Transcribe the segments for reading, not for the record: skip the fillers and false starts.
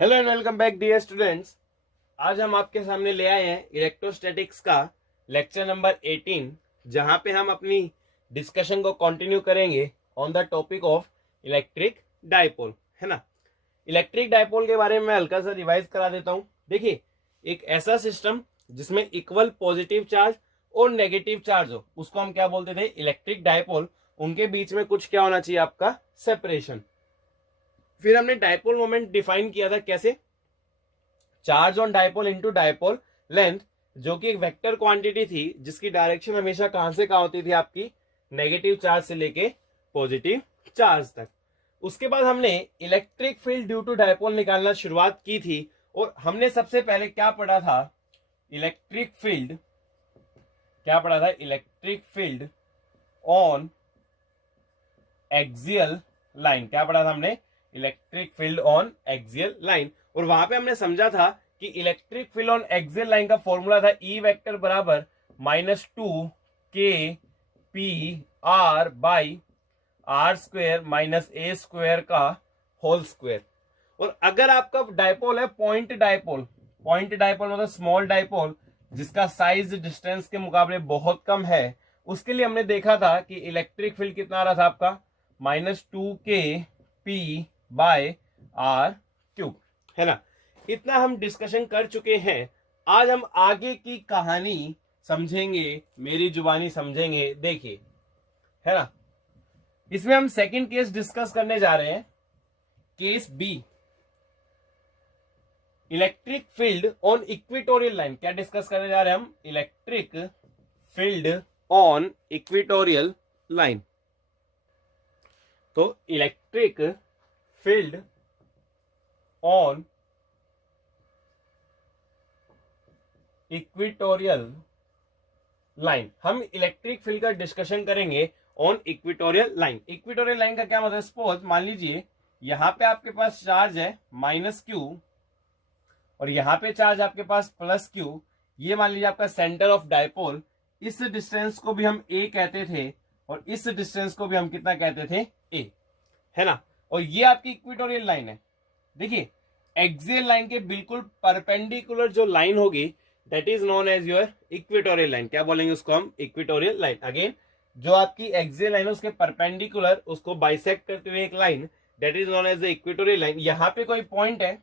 Hello and welcome back dear students. आज हम आपके सामने ले आए हैं इलेक्ट्रोस्टैटिक्स का लेक्चर नंबर 18, जहां पे हम अपनी डिस्कशन को कंटिन्यू करेंगे on the topic of electric dipole, है ना। इलेक्ट्रिक डायपोल के बारे में मैं हल्का सा रिवाइज करा देता हूं। देखिए, एक ऐसा सिस्टम जिसमें इक्वल पॉजिटिव चार्ज और नेगेटिव चार्ज हो, उसको हम क्या बोलते थे? Electric dipole. उनके बीच में कुछ क्या होना चाहिए? आपका सेपरेशन। फिर हमने डायपोल मोमेंट डिफाइन किया था कैसे? Charge on dipole into dipole length, जो कि एक वेक्टर क्वांटिटी थी जिसकी डायरेक्शन हमेशा कहां से कहां होती थी? आपकी नेगेटिव चार्ज से लेके पॉजिटिव चार्ज तक। उसके बाद हमने electric field due to dipole निकालना शुरुआत की थी, और हमने सबसे पहले क्या पढ़ा था? Electric field. क्या पढ़ा था? Electric field on axial line. क्या पढ़ा था हमने? Electric field on axial line. और वहां पे हमने समझा था कि electric field on axial line का फॉर्मूला था ई वेक्टर बराबर -2 k p r by r square minus a square का होल स्क्वेयर। और अगर आपका डायपोल है पॉइंट डायपोल मतलब स्मॉल डायपोल, जिसका साइज डिस्टेंस के मुकाबले बहुत कम है, उसके लिए हमने देखा था कि इलेक्ट्रिक फील्ड कितना आ रहा था आपका? -2kp/r³, है ना। इतना हम डिस्कशन कर चुके हैं। आज हम आगे की कहानी समझेंगे, मेरी जुबानी समझेंगे। देखिए, है ना, इसमें हम सेकंड केस डिस्कस करने जा रहे हैं। Case B, electric field on equatorial line. क्या डिस्कस करने जा रहे हैं हम? Electric field on equatorial line. तो electric field on equatorial line, हम इलेक्ट्रिक फील्ड का डिस्कशन करेंगे on equatorial line. Equatorial line का क्या मतलब? सपोज मान लीजिए यहां पे आपके पास चार्ज है -q, और यहां पे चार्ज आपके पास +q। ये मान लीजिए आपका सेंटर ऑफ डायपोल। इस डिस्टेंस को भी हम a कहते थे, और इस डिस्टेंस को भी हम कितना कहते थे? a, है ना। और ये आपकी इक्वेटोरियल लाइन है। देखिए, एक्सियल लाइन के बिल्कुल परपेंडिकुलर जो लाइन होगी, that is known as your equatorial line. क्या बोलेंगे उसको हम? Equatorial line. अगेन, जो आपकी एक्सियल लाइन है उसके परपेंडिकुलर, उसको बाइसेक्ट करते हुए एक line, that is known as the equatorial line. यहां पे कोई पॉइंट है,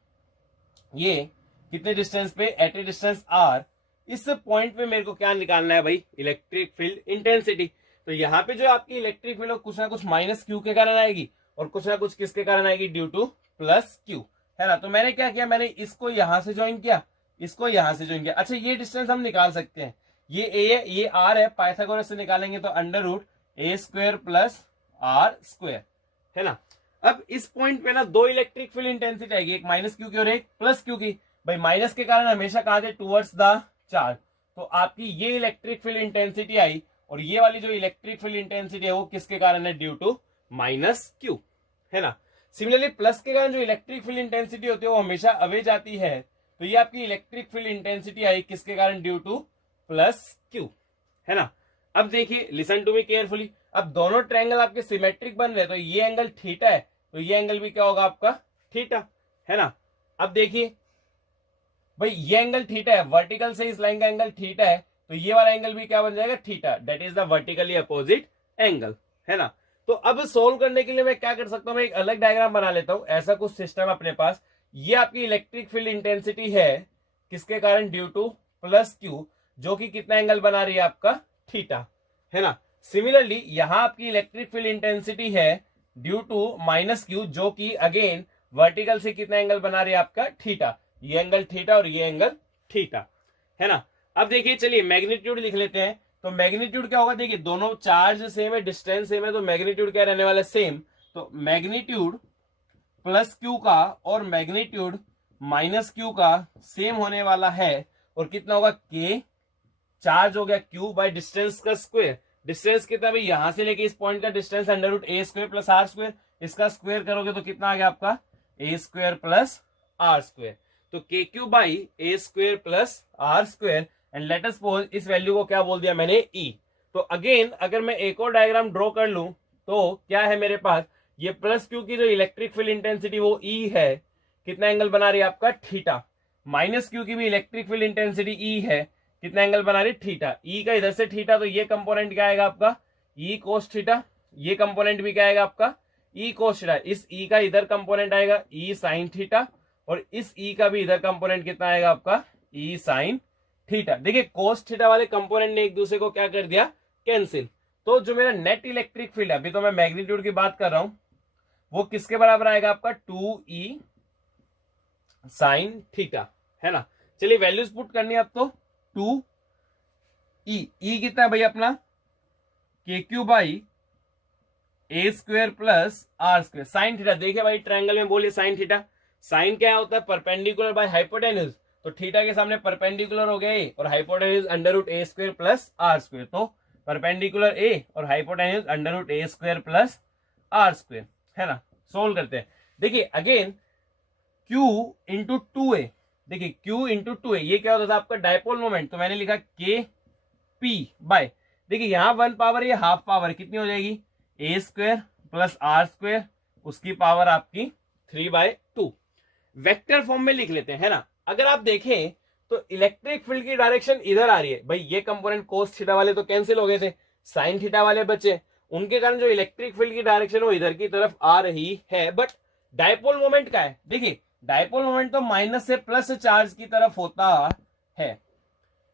ये कितने डिस्टेंस पे? At a distance r। इस पॉइंट पे मेरे को क्या निकालना है भाई? Electric field intensity. तो यहाँ पे जो आपकी इलेक्ट्रिक फील्ड कुछ ना कुछ -q के कारण आएगी, और कुछ ना कुछ किसके कारण आएगी? ड्यू टू +q, है ना। तो मैंने क्या किया? मैंने इसको यहां से ज्वाइन किया, इसको यहां से ज्वाइन किया। अच्छा, ये डिस्टेंस हम निकाल सकते हैं। ये a है, ये r है। पाइथागोरस से निकालेंगे तो √a² + r², है ना। अब इस पॉइंट पे ना दो इलेक्ट्रिक फील्ड इंटेंसिटी आएगी, एक -q की और एक +q की। भाई माइनस के कारण हमेशा कहां थे? Towards the charge. तो आपकी ये इलेक्ट्रिक फील्ड इंटेंसिटी आई, और ये वाली जो इलेक्ट्रिक फील्ड इंटेंसिटी है वो किसके कारण है? ड्यू टू -q, है ना। सिमिलरली प्लस के कारण जो इलेक्ट्रिक फील्ड इंटेंसिटी होती है वो हमेशा अवे जाती है। तो ये आपकी इलेक्ट्रिक फील्ड इंटेंसिटी आई किसके कारण? ड्यू टू +q, है ना। अब देखिए, लिसन टू मी केयरफुली। अब दोनों ट्रायंगल आपके सिमेट्रिक बन रहे, तो ये एंगल थीटा है, तो ये एंगल भी क्या होगा? आपका थीटा, है ना। अब देखिए भाई, ये एंगल थीटा है, वर्टिकल से इस लाइन का एंगल थीटा है, तो ये वाला एंगल भी क्या बन जाएगा? Theta. That is the vertically opposite angle, है ना। तो अब सोल्व करने के लिए मैं क्या कर सकता हूं? मैं एक अलग डायग्राम बना लेता हूं। ऐसा कुछ सिस्टम अपने पास, ये आपकी इलेक्ट्रिक फील्ड इंटेंसिटी है किसके कारण? ड्यू टू +q, जो कि कितना एंगल बना रही है? आपका थीटा, है ना। सिमिलरली यहां आपकी इलेक्ट्रिक फील्ड इंटेंसिटी है ड्यू टू -q, जो कि अगेन वर्टिकल से कितना एंगल बना रही है? आपका थीटा। ये एंगल थीटा और ये एंगल थीटा, है ना। अब देखिए, चलिए मैग्नीट्यूड लिख लेते हैं। तो मैग्नीट्यूड क्या होगा? देखिए, दोनों चार्ज सेम है, डिस्टेंस सेम है, तो मैग्नीट्यूड क्या रहने वाला है? सेम। तो मैग्नीट्यूड +q का और मैग्नीट्यूड -q का सेम होने वाला है। और कितना होगा? k चार्ज हो गया q बाय डिस्टेंस का स्क्वायर। डिस्टेंस कितना भाई? यहां से लेके इस पॉइंट का डिस्टेंस √a² + r²। इसका स्क्वायर करोगे तो कितना आ गया आपका? a² + r²। तो kq by a² + r²। And let us suppose इस वैल्यू को क्या बोल दिया मैंने? e। तो अगेन अगर मैं एक और डायग्राम ड्रॉ कर लूं तो क्या है मेरे पास? ये +q की जो इलेक्ट्रिक फील्ड इंटेंसिटी वो e है, कितना एंगल बना रही है आपका थीटा। माइनस क्यू की भी इलेक्ट्रिक फील्ड इंटेंसिटी ई है, कितना एंगल बना रही है थीटा। ई का इधर से थीटा, तो ये कंपोनेंट क्या आएगा आपका ई कोस थीटा, ये कंपोनेंट भी क्या आएगा आपका ई कोस थीटा। इस ई का इधर कंपोनेंट आएगा ई साइन थीटा, और इस ई का भी इधर कंपोनेंट कितना आएगा आपका ई साइन थीटा। देखिए कोस थीटा वाले कंपोनेंट ने एक दूसरे को क्या कर दिया, कैंसिल। तो जो मेरा नेट इलेक्ट्रिक फील्ड है, अभी तो मैं मैग्नीट्यूड की बात कर रहा हूं, वो किसके बराबर आएगा आपका 2e साइन थीटा, है ना। चलिए वैल्यूज पुट करनी है अब तो। 2e कितना है भाई अपना k q by a square plus r square sine theta. देखिए भाई ट्रायंगल में बोलिए साइन थीटा, साइन क्या होता है परपेंडिकुलर बाय हाइपोटेन्यूज, तो थीटा के सामने परपेंडिकुलर हो गया और hypotenuse under root a square plus r square, तो परपेंडिकुलर ए और hypotenuse under root a square plus r square, है ना। सोल्व करते हैं। देखिए again Q into two a, देखिए Q इंटू टू ए ये क्या होता था आपका डायपोल मोमेंट, तो मैंने लिखा के पी बाय, देखिए यहां 1 पावर ये हाफ पावर कितनी हो जाएगी ए स्क्वेयर प्लस आर स्क्वेयर, उसकी पावर आपकी 3/2। वेक्टर फॉर्म में लिख लेते हैं, है ना। अगर आप देखें तो इलेक्ट्रिक फील्ड की डायरेक्शन इधर आ रही है भाई, ये कंपोनेंट कोस थीटा वाले तो कैंसिल हो गए थे, साइन थीटा वाले बचे, उनके कारण जो इलेक्ट्रिक फील्ड की डायरेक्शन वो इधर की तरफ आ रही है। बट डायपोल मोमेंट का है, देखिए डायपोल मोमेंट तो माइनस से प्लस चार्ज की तरफ होता है,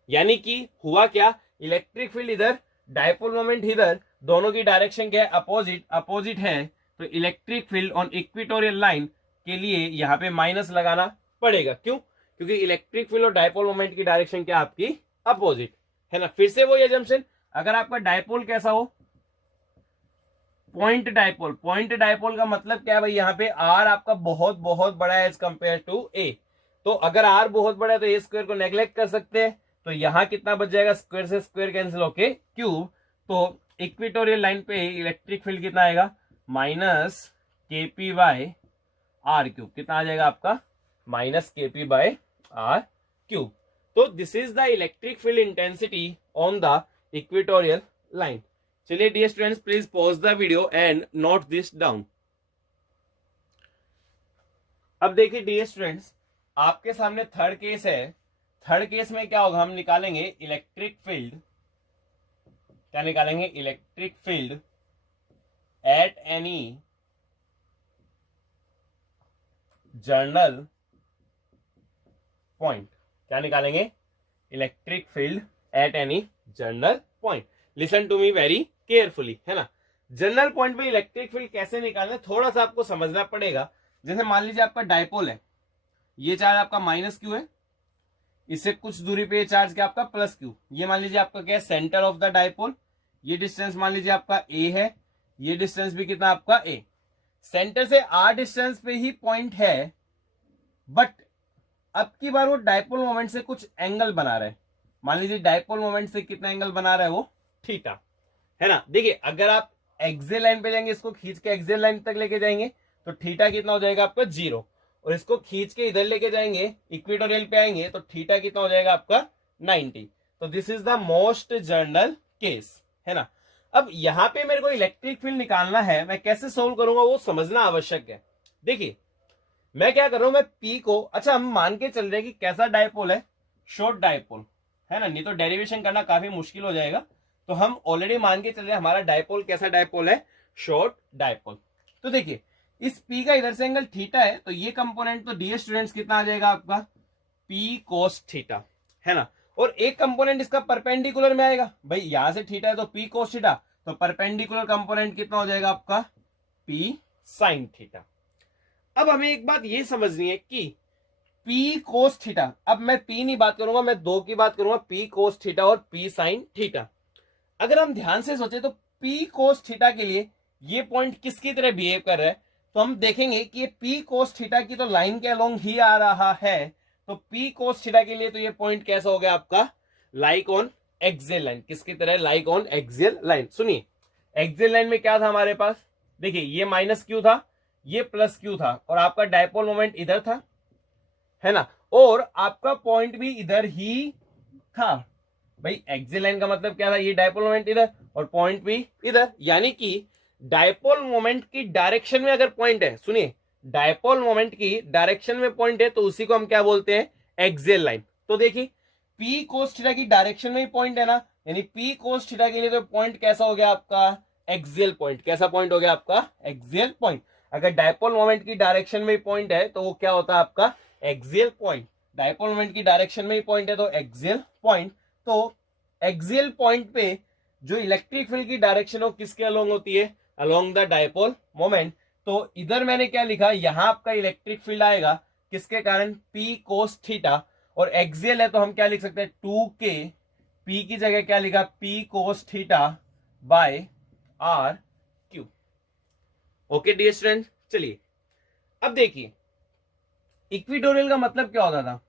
यानी कि हुआ क्या, इलेक्ट्रिक फील्ड इधर डायपोल मोमेंट इधर, दोनों की डायरेक्शन क्या है अपोजिट, अपोजिट है, तो electric field on equatorial line के लिए यहां पे माइनस लगाना पड़ेगा। क्यों, क्योंकि इलेक्ट्रिक फील्ड और डायपोल मोमेंट की डायरेक्शन क्या आपकी अपोजिट, है ना। फिर से वही एजम्पशन, अगर आपका डायपोल कैसा हो पॉइंट डायपोल, पॉइंट डायपोल का मतलब क्या है भाई, यहाँ पे आर आपका बहुत बहुत बड़ा है एज कंपेयर टू ए, तो अगर आर बहुत बड़ा है तो ए स्क्वायर को नेग्लेक्ट कर सकते हैं, तो यहां कितना बच जाएगा स्क्वायर से स्क्वायर कैंसिल होके क्यूब, तो इक्वेटोरियल लाइन पे इलेक्ट्रिक फील्ड कितना आएगा minus K P by are cube, कितना आ जाएगा आपका minus K P by are cube. तो this is the electric field intensity on the equatorial line. चलिए dear students please pause the video and note this down. अब देखिए dear students आपके सामने third case है, थर्ड केस में क्या होगा, हम निकालेंगे इलेक्ट्रिक फील्ड, क्या निकालेंगे electric field at any general point, क्या निकालेंगे electric field at any general point. Listen to me very carefully, है ना। जनरल पॉइंट पे इलेक्ट्रिक फील्ड कैसे निकालना है थोड़ा सा आपको समझना पड़ेगा। जैसे मान लीजिए आपका डायपोल है, ये चार्ज आपका माइनस क्यू है, इससे कुछ दूरी पे ये चार्ज क्या आपका प्लस क्यू, ये मान लीजिए आपका क्या है सेंटर ऑफ द डायपोल, ये डिस्टेंस मान लीजिए आपका ए है, ये डिस्टेंस भी कितना आपका ए, सेंटर से आर डिस्टेंस पे ही पॉइंट है, बट अब की बार वो डायपोल मोमेंट से कुछ एंगल बना रहा है, मान लीजिए डायपोल मोमेंट से कितना एंगल बना रहा है वो थीटा, है ना। देखिए अगर आप एक्सियल लाइन पे जाएंगे, इसको खींच के एक्सियल लाइन तक लेके जाएंगे तो थीटा कितना हो जाएगा आपका 0, और इसको खींच के इधर लेके जाएंगे इक्वेटोरियल पे आएंगे तो थीटा कितना हो जाएगा आपका 90। तो this is the most general case, है ना। अब यहां पे मेरे को इलेक्ट्रिक फील्ड निकालना है, मैं कैसे सोल्व करूंगा वो समझना आवश्यक है। देखिए मैं क्या कर रहा हूं, मैं पी को, अच्छा हम मान के चल रहे हैं कि कैसा डायपोल है, शॉर्ट डायपोल, है ना, नहीं तो डेरिवेशन करना काफी मुश्किल हो जाएगा, तो हम ऑलरेडी मान के चल रहे हैं हमारा डायपोल कैसा डायपोल है, शॉर्ट डायपोल। तो देखिए इस P का इधर से एंगल थीटा है, तो ये कंपोनेंट तो डियर स्टूडेंट्स कितना आ जाएगा आपका P cos थीटा, है ना। और एक कंपोनेंट इसका परपेंडिकुलर में आएगा, भाई यहां से थीटा है तो P cos थीटा, तो परपेंडिकुलर कंपोनेंट कितना हो जाएगा आपका P sin थीटा। अब हमें एक बात ये समझनी है कि P cos थीटा, अब मैं P नहीं बात करूंगा, मैं दो की बात करूंगा, P cos थीटा और P sin थीटा। अगर हम ध्यान से सोचे तो P cos थीटा के लिए ये पॉइंट किसकी तरह बिहेव कर रहा है, तो हम देखेंगे कि ये P cos थीटा की तो लाइन के अलोंग ही आ रहा है, तो P cos थीटा के लिए तो ये पॉइंट कैसा हो गया आपका लाइक ऑन एक्सियल लाइन, किसकी तरह लाइक ऑन एक्सियल लाइन। सुनिए एक्सियल लाइन में क्या था हमारे पास, देखिए ये माइनस क्यू था, ये प्लस क्यू था, और आपका डायपोल मोमेंट इधर था, है ना, और आपका पॉइंट भी इधर ही था। भाई एक्सियल लाइन का मतलब क्या था, ये डायपोल मोमेंट इधर और पॉइंट भी इधर, यानी कि डायपोल मोमेंट की डायरेक्शन में अगर पॉइंट है, सुनिए डायपोल मोमेंट की डायरेक्शन में पॉइंट है तो उसी को हम क्या बोलते हैं, एक्सियल लाइन। तो देखिए P cos थीटा की डायरेक्शन में ही पॉइंट है ना, यानी P cos थीटा के लिए तो पॉइंट कैसा हो गया आपका, एक्सियल पॉइंट। कैसा पॉइंट हो गया आपका, एक्सियल पॉइंट। अगर डायपोल मोमेंट की डायरेक्शन में ही पॉइंट है तो वो क्या होता है आपका, एक्सियल पॉइंट। डायपोल मोमेंट की डायरेक्शन में ही पॉइंट है तो एक्सियल पॉइंट। तो एक्सियल पॉइंट पे जो इलेक्ट्रिक फील्ड की डायरेक्शन हो किसके अलोंग होती है, अलोंग द डायपोल मोमेंट। तो इधर मैंने क्या लिखा, यहां आपका इलेक्ट्रिक फील्ड आएगा किसके कारण, P cos थीटा, और एक्सियल है तो हम क्या लिख सकते हैं 2k, P की जगह क्या लिखा, P cos theta by r q. Okay dear student, चलिए अब देखिए इक्विटोरियल का मतलब क्या होता था,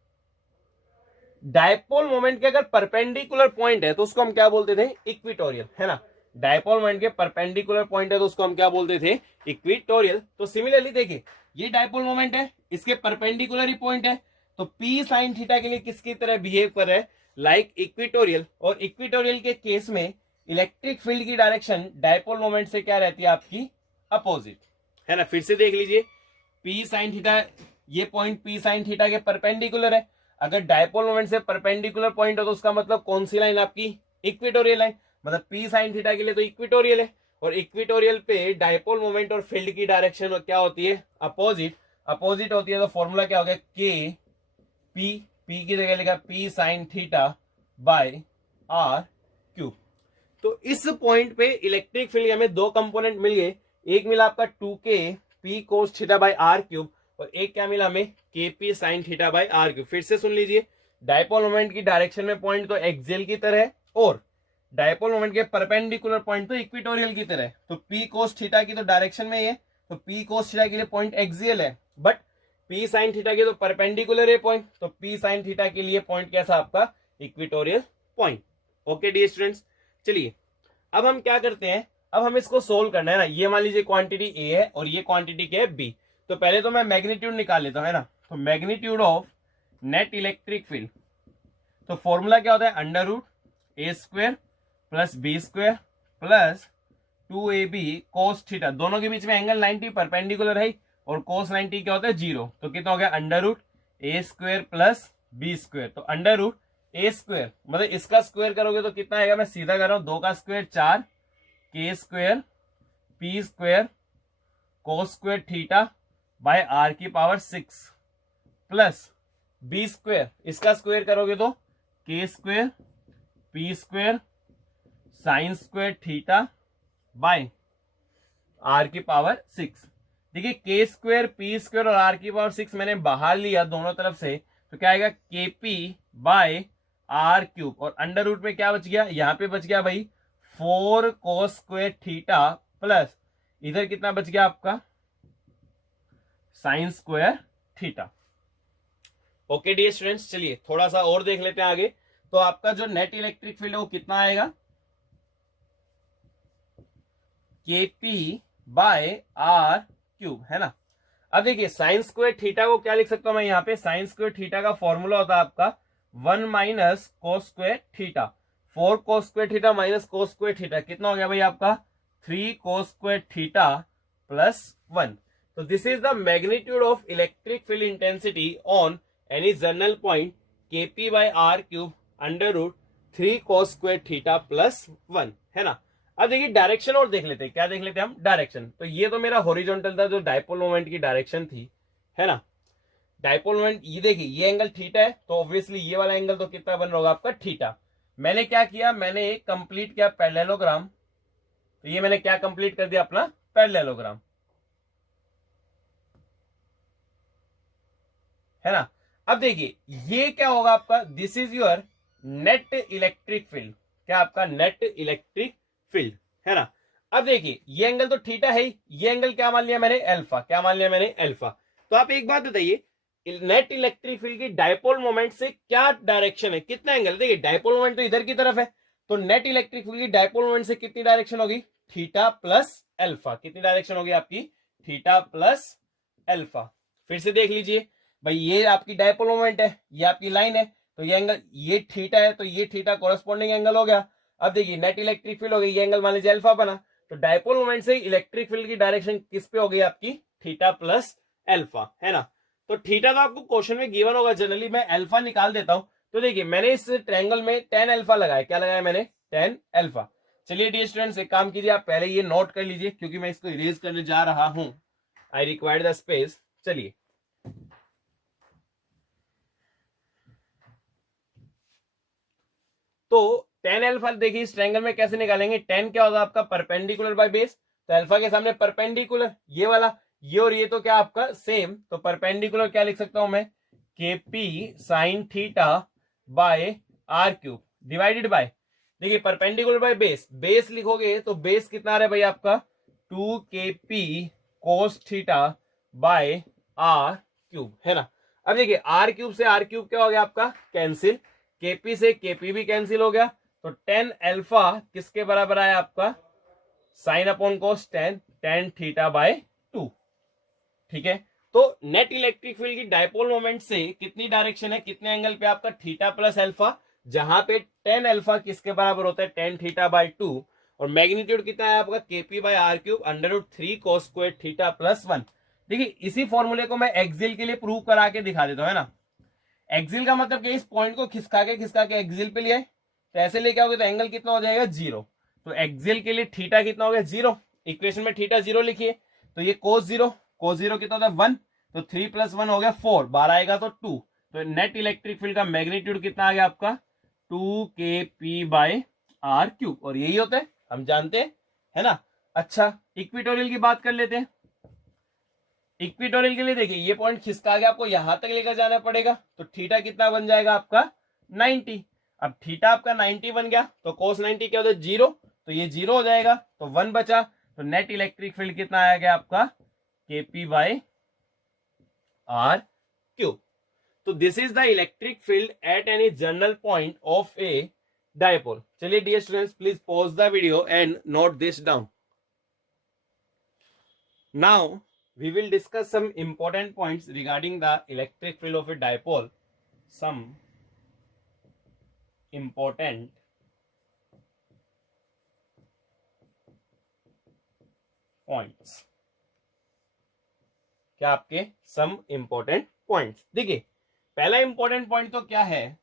डायपोल मोमेंट के अगर परपेंडिकुलर पॉइंट है तो उसको हम क्या बोलते थे, इक्विटोरियल, है ना। डायपोल मोमेंट के परपेंडिकुलर पॉइंट है तो उसको हम क्या बोलते थे, इक्विटोरियल। तो सिमिलरली देखिए ये डायपोल मोमेंट है, इसके परपेंडिकुलर ही पॉइंट है, तो P sin थीटा के लिए किसकी तरह बिहेव कर रहा है, लाइक इक्विटोरियल। और इक्विटोरियल के केस में इलेक्ट्रिक फील्ड की डायरेक्शन डायपोल मोमेंट से क्या रहती है आपकी, अपोजिट, है ना। फिर से देख लीजिए P sin थीटा, ये पॉइंट P sin थीटा के परपेंडिकुलर है। अगर डायपोल मोमेंट से परपेंडिकुलर पॉइंट हो तो उसका मतलब कौन सी लाइन आपकी, इक्विटोरियल लाइन। मतलब P sin थीटा के लिए तो इक्विटोरियल है, और इक्विटोरियल पे डायपोल मोमेंट और फील्ड की डायरेक्शन क्या होती है, अपोजिट। अपोजिट होती है तो फॉर्मूला क्या हो गया, के पी की जगह लिखा P sin theta by are cube. तो इस पॉइंट पे इलेक्ट्रिक फील्ड हमें दो कंपोनेंट मिल गए, एक मिला आपका 2k P cos theta by are cube, और एक क्या मिला हमें, KP sin theta by are cube. फिर से सुन लीजिए, डायपोल मोमेंट की डायरेक्शन में पॉइंट तो एक्सियल की तरह है, और डायपोल मोमेंट के परपेंडिकुलर पॉइंट तो इक्विटोरियल की तरह है। तो P cos थीटा की तो डायरेक्शन में ही है, तो P cos थीटा के लिए पॉइंट एक्सियल है, बट P sin थीटा के तो परपेंडिकुलर है पॉइंट, तो P sin थीटा के लिए पॉइंट कैसा आपका, equatorial point. Okay dear students, चलिए अब हम क्या करते हैं, अब हम इसको सोल्व करना है ना। ये मान लीजिए क्वांटिटी ए है और ये क्वांटिटी क्या है, बी। तो पहले तो मैं मैग्नीट्यूड निकाल लेता हूं, है ना। तो magnitude of net electric field, तो फॉर्मूला क्या होता है, under root A square plus B square plus 2ab cos theta. दोनों के बीच में एंगल 90 परपेंडिकुलर है, और cos 90 क्या होता है, 0। तो कितना हो गया, under root A square plus B square. तो अंडर रूट ए स्क्वायर मतलब इसका स्क्वायर करोगे तो कितना आएगा, मैं सीधा कर रहा हूं, 2 का square 4, k square p square cos square theta by r की पावर 6 प्लस बी स्क्वायर, इसका स्क्वायर करोगे तो k square p square sine square theta by r की पावर 6। देखिए के स्क्वायर पी स्क्वायर और आर की पावर 6 मैंने बाहर लिया दोनों तरफ से, तो क्या आएगा, केपी बाय आर क्यूब, और अंडर रूट में क्या बच गया, यहां पे बच गया भाई 4 cos स्क्वायर थीटा प्लस इधर कितना बच गया आपका, sine square theta. Okay dear students, चलिए थोड़ा सा और देख लेते हैं आगे। तो आपका जो नेट इलेक्ट्रिक फील्ड है वो कितना आएगा, केपी बाय आर क्यूब, है ना। अब देखिए साइन स्क्वायर थीटा को क्या लिख सकता हूं मैं, यहाँ पे साइन स्क्वायर थीटा का फॉर्मूला होता है आपका 1 माइनस कोस स्क्वायर थीटा। 4 कोस square theta minus cos square theta कितना हो गया भाई आपका, 3 कोस स्क्वायर थीटा प्लस 1। तो this is the magnitude of electric field intensity on any general point KP by are cube under root 3 cos square theta plus 1, है ना। अब देखिए डायरेक्शन और देख लेते हैं, क्या देख लेते हैं हम, डायरेक्शन। तो ये तो मेरा हॉरिजॉन्टल था जो डायपोल मोमेंट की डायरेक्शन थी, है ना। डायपोल मोमेंट ये देखिए ये एंगल थीटा है, तो ऑब्वियसली ये वाला एंगल तो कितना बन रहा होगा आपका, थीटा। मैंने क्या किया, मैंने एक कंप्लीट किया पैरेललोग्राम। तो ये मैंने क्या कंप्लीट कर दिया, अपना पैरेललोग्राम, है ना। अब देखिए ये क्या होगा आपका, this is your net electric field, क्या आपका नेट इलेक्ट्रिक फील्ड, है ना। अब देखिए ये एंगल तो थीटा है ही, ये एंगल क्या मान लिया मैंने, अल्फा। क्या मान लिया मैंने, अल्फा। तो आप एक बात बताइए, नेट इलेक्ट्रिक फील्ड की डायपोल मोमेंट से क्या डायरेक्शन है, कितना एंगल, देखिए डायपोल मोमेंट तो इधर की तरफ है, तो नेट इलेक्ट्रिक फील्ड की डायपोल मोमेंट से कितनी डायरेक्शन होगी, थीटा प्लस अल्फा। कितनी डायरेक्शन होगी आपकी, थीटा प्लस अल्फा। फिर से देख लीजिए भाई, ये आपकी डायपोल मोमेंट है, ये आपकी लाइन है, तो ये एंगल ये थीटा है, तो ये थीटा कॉरेस्पॉन्डिंग एंगल हो गया। अब देखिए नेट इलेक्ट्रिक फील्ड हो गई, ये एंगल मान लीजिए अल्फा बना, तो डायपोल मोमेंट से इलेक्ट्रिक फील्ड की डायरेक्शन किस पे हो गई आपकी, थीटा प्लस अल्फा, है ना। तो थीटा तो आपको क्वेश्चन में गिवन होगा, जनरली मैं अल्फा निकाल देता हूं। तो देखिए मैंने इस ट्रायंगल में tan अल्फा लगाया, क्या लगाया मैंने, tan अल्फा। चलिए डियर स्टूडेंट्स, एक काम कीजिए, आप पहले ये नोट कर लीजिए क्योंकि मैं इसको इरेज करने जा रहा हूं, आई रिक्वायर द स्पेस। चलिए तो tan अल्फा देखिए इस ट्रायंगल में कैसे निकालेंगे, tan क्या होगा आपका परपेंडिकुलर बाय बेस, तो अल्फा के सामने परपेंडिकुलर ये वाला, ये और ये तो क्या आपका सेम, तो परपेंडिकुलर क्या लिख सकता हूं मैं, KP sine theta by are cube divided by, देखिए परपेंडिकुलर बाय बेस, बेस लिखोगे तो बेस कितना आ रहा है भाई आपका 2 KP cos theta by are cube, है ना। अब देखिए आर क्यूब से आर क्यूब क्या हो गया आपका कैंसिल, केपी से केपी भी कैंसिल हो गया, तो tan अल्फा किसके बराबर आया आपका, sine upon cos tan theta by 2, ठीक है। तो नेट इलेक्ट्रिक फील्ड की डायपोल मोमेंट से कितनी डायरेक्शन है, कितने एंगल पे आपका थीटा प्लस अल्फा, जहां पे tan अल्फा किसके बराबर होता है tan थीटा बाय 2, और मैग्नीट्यूड कितना है आपका KP by are cube √3 cos square theta plus 1। देखिए इसी फॉर्मूले को मैं एक्सिल के लिए प्रूव करा के दिखा देता हूं, है ना। एक्सिल का मतलब कि इस पॉइंट को खिसका के एक्सिल पे लिया, तो ऐसे लेके आओगे तो एंगल कितना हो जाएगा 0, तो एक्सिल के लिए थीटा कितना हो गया 0, इक्वेशन में थीटा 0 लिखिए, तो ये कोस जीरो कितना होता है 1, तो 3 + 1 हो गया 4, 12 आएगा तो 2, तो नेट इलेक्ट्रिक फील्ड का मैग्नीट्यूड कितना आ गया आपका 2 KP/r³, और यही होता है हम जानते हैं, है ना। अच्छा इक्विटोरियल की बात कर लेते हैं। इक्विटोरियल के लिए देखिए ये पॉइंट खिसका के आपको यहां तक लेकर जाना पड़ेगा, तो थीटा कितना बन जाएगा आपका 90। अब थीटा आपका 90 बन गया तो कोस 90 क्या होता है 0, तो ये 0 हो जाएगा, तो 1 बचा, तो नेट इलेक्ट्रिक फील्ड कितना आ गया आपका KP/r³। तो this is the electric field at any general point of a dipole. चलिए dear students please pause the video and note this down. Now we will discuss some important points regarding the electric field of a dipole. Some important points, क्या आपके some important points। देखिए पहला important point तो क्या है,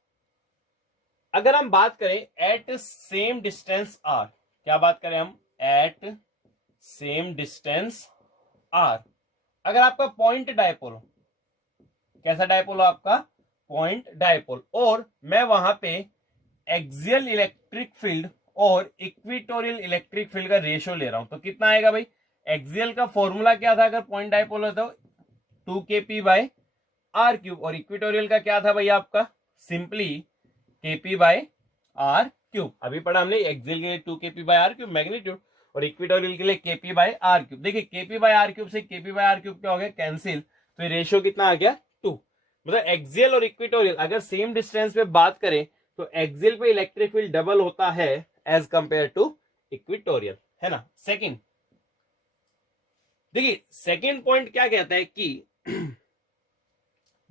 अगर हम बात करें एट सेम डिस्टेंस आर, क्या बात करें हम, एट सेम डिस्टेंस आर, अगर आपका पॉइंट डायपोल हो, कैसा डायपोल हो आपका पॉइंट डायपोल, और मैं वहां पे एक्सियल इलेक्ट्रिक फील्ड और इक्विटोरियल इलेक्ट्रिक फील्ड का रेशियो ले रहा हूं, तो कितना आएगा भाई, एक्सियल का फॉर्मूला क्या था अगर पॉइंट डायपोल हो तो 2 KP/r³, और इक्विटोरियल का क्या था भाई आपका सिंपली KP/r³। अभी पढ़ा हमने एक्सियल के लिए 2 KP/r³ मैग्नीट्यूड, और इक्विटोरियल के लिए KP/r³। देखिए KP/r³ से KP/r³ क्या हो गया कैंसिल, तो ये रेशियो कितना आ गया 2। मतलब एक्सियल और इक्विटोरियल अगर सेम डिस्टेंस पे बात करें तो एक्सियल पे इलेक्ट्रिक फील्ड डबल होता है एज कंपेयर टू इक्विटोरियल, है ना। सेकंड देखिए सेकंड पॉइंट क्या कहता है कि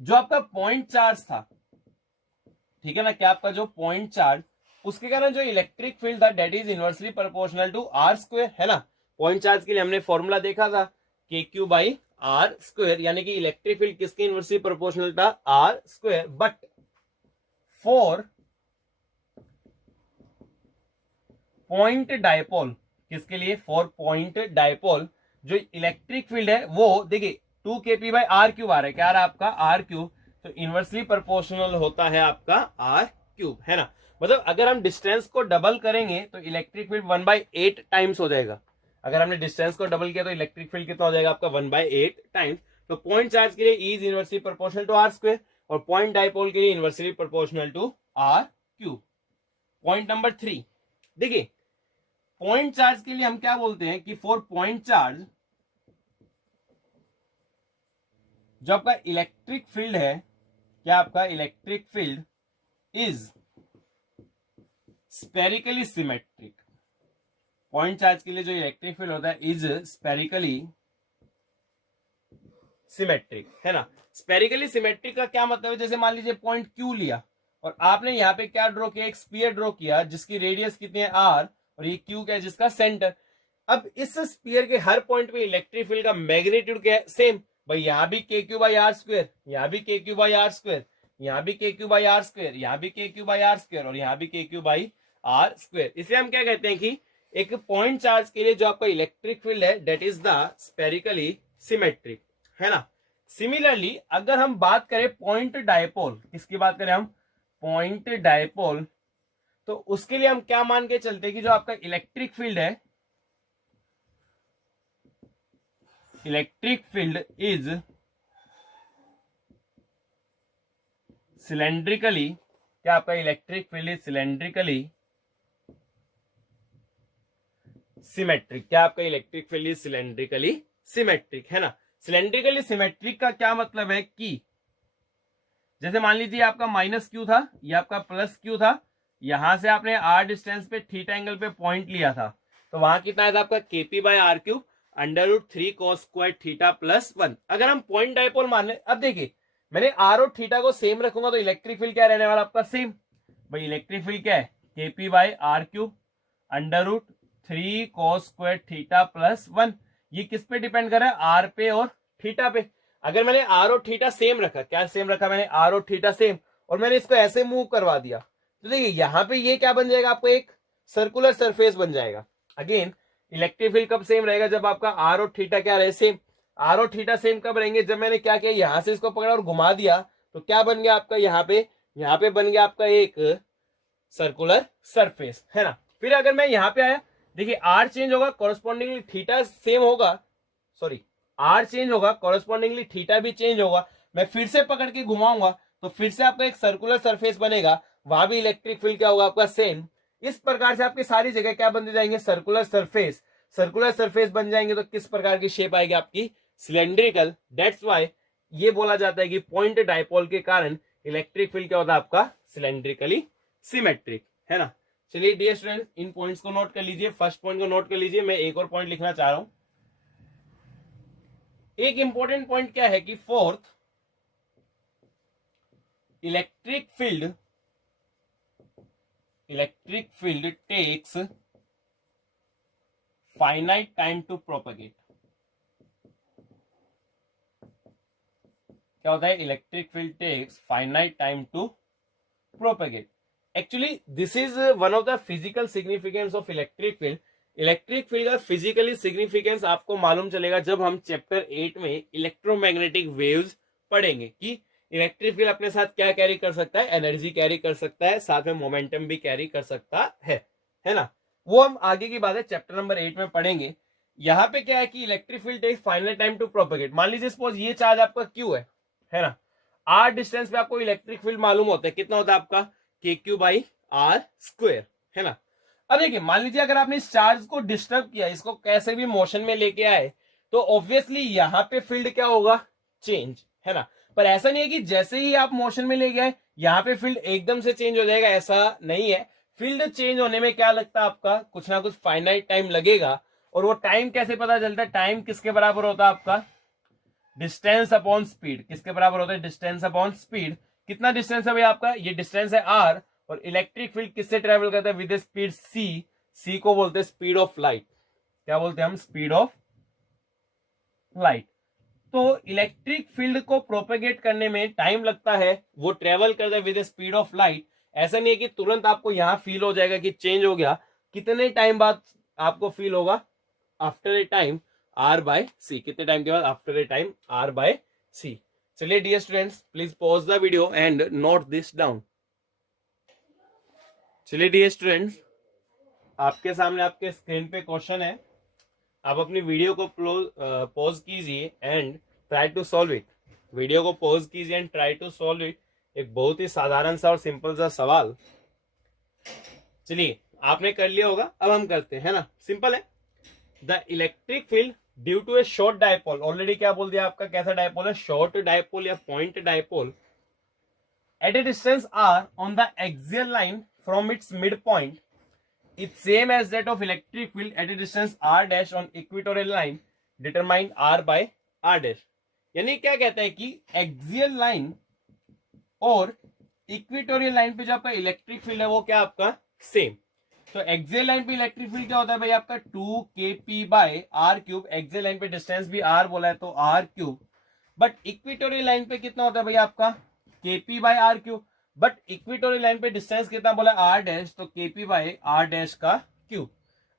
जो आपका पॉइंट चार्ज था, ठीक है ना, क्या आपका जो पॉइंट चार्ज, उसके कारण जो इलेक्ट्रिक फील्ड था that is inversely proportional to r², है ना। पॉइंट चार्ज के लिए हमने फॉर्मूला देखा था KQ/r², यानी कि इलेक्ट्रिक फील्ड किसके इनवर्सली प्रोपोर्शनल था r², but for point dipole, किसके लिए, फॉर पॉइंट डायपोल जो इलेक्ट्रिक फील्ड है वो देखिए 2 KP/r³ आ रहा है, क्या आ रहा है आपका r³, तो इनवर्सली प्रोपोर्शनल होता है आपका r³, है ना। मतलब अगर हम डिस्टेंस को डबल करेंगे तो इलेक्ट्रिक फील्ड 1/8 टाइम्स हो जाएगा, अगर हमने डिस्टेंस को डबल किया तो इलेक्ट्रिक फील्ड कितना हो जाएगा आपका 1/8 टाइम्स। तो पॉइंट चार्ज के लिए is inversely proportional to r², और पॉइंट डायपोल के लिए inversely proportional to r³। Point number 3 देखिए पॉइंट चार्ज के लिए हम क्या बोलते हैं कि फॉर पॉइंट चार्ज जो आपका इलेक्ट्रिक फील्ड है, क्या आपका electric field is spherically symmetric, point charge के लिए जो इलेक्ट्रिक फील्ड होता है इज स्पेरिकली सिमेट्रिक, है ना। स्पेरिकली सिमेट्रिक का क्या मतलब है, जैसे मान लीजिए पॉइंट क्यू लिया और आपने यहाँ पे क्या ड्रॉ किया, एक स्फीयर ड्रॉ किया जिसकी रेडियस कितनी है r, और ये क्यू क्या है जिसका सेंटर। अब इस स्फीयर के हर पॉइंट पे इलेक्ट्रिक फील्ड का मैग्नीट्यूड क्या है सेम, भाई यहाँ भी के क्यू बाई आर स्क्वेयर, यहाँ भी के क्यू बाई आर स्क्वेयर, यहाँ भी के क्यू बाई आर स्क्वेयर, यहाँ भी के क्यू बाई आर स्क्वेयर और यहाँ भी के क्यू बाई आर स्क्वेयर। इसलिए हम क्या कहते हैं कि एक पॉइंट चार्ज के लिए जो आपका इलेक्ट्रिक फील्ड है that is the spherically symmetric, है ना। सिमिलरली अगर हम बात करें पॉइंट डायपोल, किसकी बात करें हम, पॉइंट डायपोल, तो उसके लिए हम क्या मान के चलते हैं कि जो आपका इलेक्ट्रिक फील्ड है, इलेक्ट्रिक फील्ड इज सिलेंड्रिकली, क्या आपका electric field is cylindrically symmetric, क्या आपका electric field is cylindrically symmetric, है ना। सिलेंड्रिकली सिमेट्रिक का क्या मतलब है कि जैसे मान लीजिए आपका माइनस क्यू था, ये आपका प्लस क्यू था, यहां से आपने आर डिस्टेंस पे थीटा एंगल पे पॉइंट लिया था, तो वहां कितना आया था आपका KP by are cube under root 3 cos square theta plus 1। अगर हम पॉइंट डायपोल मान ले, अब देखिए मैंने आर और थीटा को सेम रखूंगा तो इलेक्ट्रिक फील्ड क्या रहने वाला आपका, सेम। भाई इलेक्ट्रिक फील्ड क्या है, KP by are cube under root 3 cos square theta plus 1। ये किस पे डिपेंड कर रहा है, आर पे और थीटा पे। अगर मैंने आर और थीटा सेम रखा, क्या सेम रखा मैंने, आर और थीटा सेम, और मैंने इसको ऐसे मूव करवा दिया, तो देखिए यहां पे ये क्या बन जाएगा, आपको एक सर्कुलर सरफेस बन जाएगा। अगेन इलेक्ट्रिक फील्ड कब सेम रहेगा, जब आपका आर और थीटा क्या रहे, सेम। आर और थीटा सेम कब रहेंगे, जब मैंने क्या किया, यहां से इसको पकड़ा और घुमा दिया, तो क्या बन गया आपका, यहाँ पे बन गया आपका एक सर्कुलर सरफेस, है ना। फिर अगर मैं यहां पे आया, देखिए आर चेंज होगा, कॉरेस्पॉन्डिंगली थीटा सेम होगा, सॉरी आर चेंज होगा, कॉरेस्पॉन्डिंगली थीटा भी चेंज होगा। मैं फिर से पकड़ के घुमाऊंगा तो फिर से आपका एक सर्कुलर सरफेस बनेगा, वहां भी इलेक्ट्रिक फील्ड क्या होगा आपका, सेम। इस प्रकार से आपकी सारी जगह क्या बनते जाएंगे, सर्कुलर सरफेस। सर्कुलर सरफेस बन जाएंगे तो किस प्रकार की शेप आएगी आपकी, सिलेंड्रिकल। दैट्स वाई ये बोला जाता है कि पॉइंट डायपोल के कारण इलेक्ट्रिक फील्ड क्या होता है आपका, सिलेंड्रिकली सिमेट्रिक, है ना। चलिए डियर स्टूडेंट इन पॉइंट्स को नोट कर लीजिए, फर्स्ट पॉइंट को नोट कर लीजिए। मैं एक और पॉइंट लिखना चाह रहा हूं। एक इंपॉर्टेंट पॉइंट क्या है कि fourth, electric field takes finite time to propagate. क्या होता है, electric field takes finite time to propagate. Actually this is one of the physical significance of electric field. Electric field का फिजिकली सिग्निफिकेंस आपको मालूम चलेगा जब हम चैप्टर 8 में इलेक्ट्रोमैग्नेटिक वेव्स पढ़ेंगे कि इलेक्ट्रिक फील्ड अपने साथ क्या कैरी कर सकता है, एनर्जी कैरी कर सकता है, साथ में मोमेंटम भी कैरी कर सकता है ना। वो हम आगे की बात है चैप्टर नंबर 8 में पढ़ेंगे। यहाँ पे क्या है कि electric field takes final time to propagate. मान लीजिए सपोज ये चार्ज आपका क्यू है ना, आर डिस्टेंस पे आपको इलेक्ट्रिक फील्ड मालूम होता है, कितना होता है आपका, के क्यू बाई आर स्क्वेयर, है ना। अब देखिए मान लीजिए अगर आपने इस चार्ज को डिस्टर्ब किया, इसको कैसे भी मोशन में लेके आए, तो ऑब्वियसली यहां पे फील्ड क्या होगा, चेंज, है ना। पर ऐसा नहीं है कि जैसे ही आप मोशन में ले गए यहां पे फील्ड एकदम से चेंज हो जाएगा, ऐसा नहीं है। फील्ड चेंज होने में क्या लगता है आपका, कुछ ना कुछ फाइनाइट टाइम लगेगा। और वो टाइम कैसे पता चलता है, टाइम किसके बराबर होता है आपका, डिस्टेंस अपॉन स्पीड। किसके बराबर होता है, डिस्टेंस अपॉन स्पीड। कितना डिस्टेंस है भाई आपका, ये डिस्टेंस है आर, और इलेक्ट्रिक फील्ड किससे ट्रेवल करता है, विद स्पीड सी। सी को बोलते हैं स्पीड ऑफ लाइट। क्या बोलते हैं हम, स्पीड ऑफ लाइट। तो इलेक्ट्रिक फील्ड को प्रोपेगेट करने में टाइम लगता है, वो ट्रेवल करता है विद स्पीड ऑफ लाइट। ऐसा नहीं है कि तुरंत आपको यहां फील हो जाएगा कि चेंज हो गया, कितने टाइम बाद आपको फील होगा, after a time R by C. कितने टाइम के बाद, after a time R by C. चलिए dear students please pause the video and note this down. चलिए डियर स्टूडेंट्स आपके सामने आपके स्क्रीन पे क्वेश्चन है, आप अपनी वीडियो को पॉज कीजिए and try to solve it. Video को पॉज कीजिए and try to solve it. एक बहुत ही साधारण सा और सिंपल सा सवाल। चलिए आपने कर लिया होगा, अब हम करते हैं ना, सिंपल है। The electric field due to a short dipole, already क्या बोल दिया आपका, कैसा डायपोल है, शॉर्ट डायपोल या point dipole, at a distance r on the axial line from its mid point it's same as that of electric field at a distance r dash on equatorial line determined r by r dash। यानी क्या कहते हैं कि axial line और equatorial line पे जो आपका electric field है वो क्या आपका सेम। तो एक्सियल लाइन पे इलेक्ट्रिक फील्ड क्या होता है भाई आपका 2 kp by are cube. Axial line पे डिस्टेंस भी r बोला है तो r cube but equatorial line पे कितना होता है भैया आपका KP by are cube, but equatorial line पे डिस्टेंस कितना बोला आर डैश, तो केपी बाय आर डैश का क्यूब।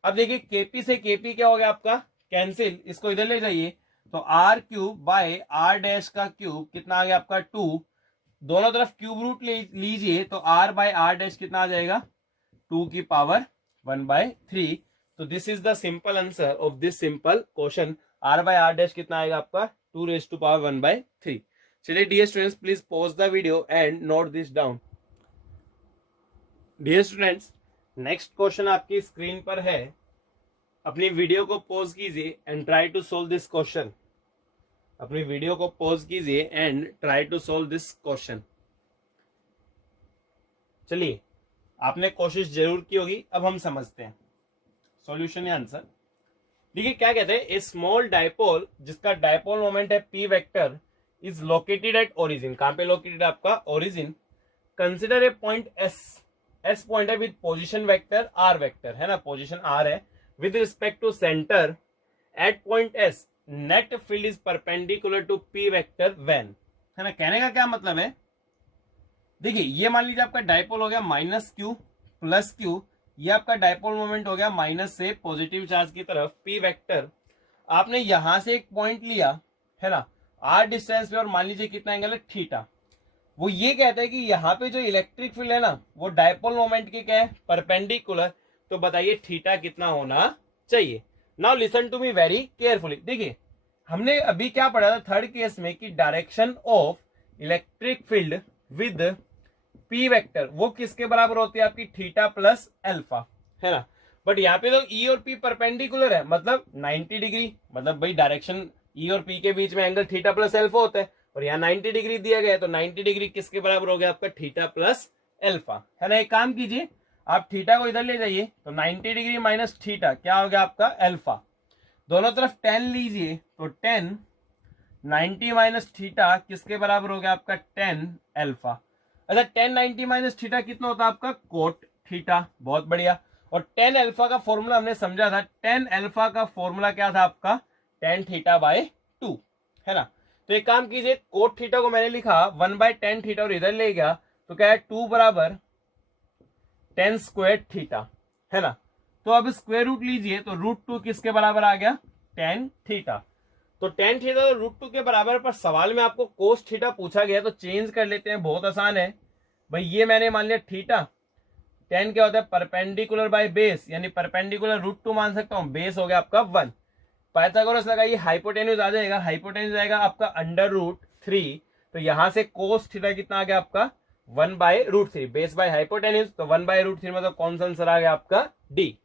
अब देखिए केपी से केपी क्या हो गया आपका कैंसिल, इसको इधर ले जाइए, तो r cube by are dash का क्यूब कितना आ गया आपका 2, दोनों तरफ क्यूब रूट लीजिए तो आर बाय आर डैश कितना आ जाएगा 2 की पावर 1/3। तो this is the simple answer of this simple question. R by are dash कितना आएगा आपका 2 रेज टू पावर 1/3। चलिए dear students please pause the video and note this down. Dear students next question आपकी screen पर है, अपनी video को pause कीजिए and try to solve this question. अपनी वीडियो को पॉज कीजिए and try to solve this question. चलिए आपने कोशिश जरूर की होगी, अब हम समझते हैं सॉल्यूशन या आंसर। देखिए क्या कहते हैं, ए स्मॉल डायपोल जिसका डायपोल मोमेंट है P vector is located at origin. कहां पे लोकेटेड आपका origin. Consider a point S, S point है with position vector R vector है ना, पोजीशन आर है with respect to centre at point S net field is perpendicular to P vector when, है ना। कहने का क्या मतलब है, देखिए ये मान लीजिए आपका डायपोल हो गया माइनस क्यू प्लस क्यू, ये आपका डायपोल मोमेंट हो गया माइनस से पॉजिटिव चार्ज की तरफ पी वेक्टर। आपने यहां से एक पॉइंट लिया है ना आर डिस्टेंस पे, और मान लीजिए कितना एंगल है थीटा। वो ये कहता है कि यहाँ पे जो इलेक्ट्रिक फील्ड है ना वो डायपोल मोमेंट के क्या है परपेंडिकुलर, तो बताइए थीटा कितना होना चाहिए। Now listen to me very carefully. देखिए हमने अभी क्या पढ़ा था थर्ड केस में कि direction of electric field with P vector वो किसके बराबर होती है आपकी थीटा प्लस अल्फा, है ना। बट यहाँ पे तो ई और पी परपेंडिकुलर है, मतलब 90 डिग्री, मतलब भाई डायरेक्शन ई और पी के बीच में एंगल थीटा प्लस अल्फा होता है, और यहाँ 90 डिग्री दिया गया है, तो 90 डिग्री किसके बराबर हो गया आपका थीटा प्लस अल्फा, है ना। एक काम कीजिए आप थीटा को इधर ले जाइए, तो 90 डिग्री माइनस थीटा क्या हो गया आपका अल्फा, दोनों तरफ 10 लीजिए, तो 10 90 माइनस थीटा किसके बराबर हो गया आपका 10 अल्फा। अच्छा 10 90 माइनस थीटा कितना होता है आपका कोट थीटा, बहुत बढ़िया। और 10 अल्फा का फॉर्मूला हमने समझा था, 10 अल्फा का फॉर्मूला क्या था आपका tan थीटा बाय 2, है ना। तो एक काम कीजिए कोट थीटा को मैंने लिखा 1/10 थीटा और इधर ले गया, तो क्या है 2 बराबर 10 स्क्वायर थीटा, है ना। तो अब स्क्वायर रूट लीजिए, तो √2 किसके बराबर आ गया tan थीटा। तो tan थीटा तो √2 के बराबर, पर सवाल में आपको कोस थीटा पूछा गया, तो चेंज कर लेते हैं, बहुत आसान है भाई। ये मैंने मान लिया थीटा, tan क्या होता है परपेंडिकुलर बाय बेस, यानी परपेंडिकुलर √2 मान सकता हूं, बेस हो गया आपका 1। पाइथागोरस लगाइए, हाइपोटेन्यूज आ जाएगा, हाइपोटेन्यूज आएगा आपका √3, तो यहां से कोस थीटा कितना आ गया आपका 1/√3, बेस बाय हाइपोटेन्यूज, तो 1/√3 मतलब कौन सा आंसर आ गया आपका डी।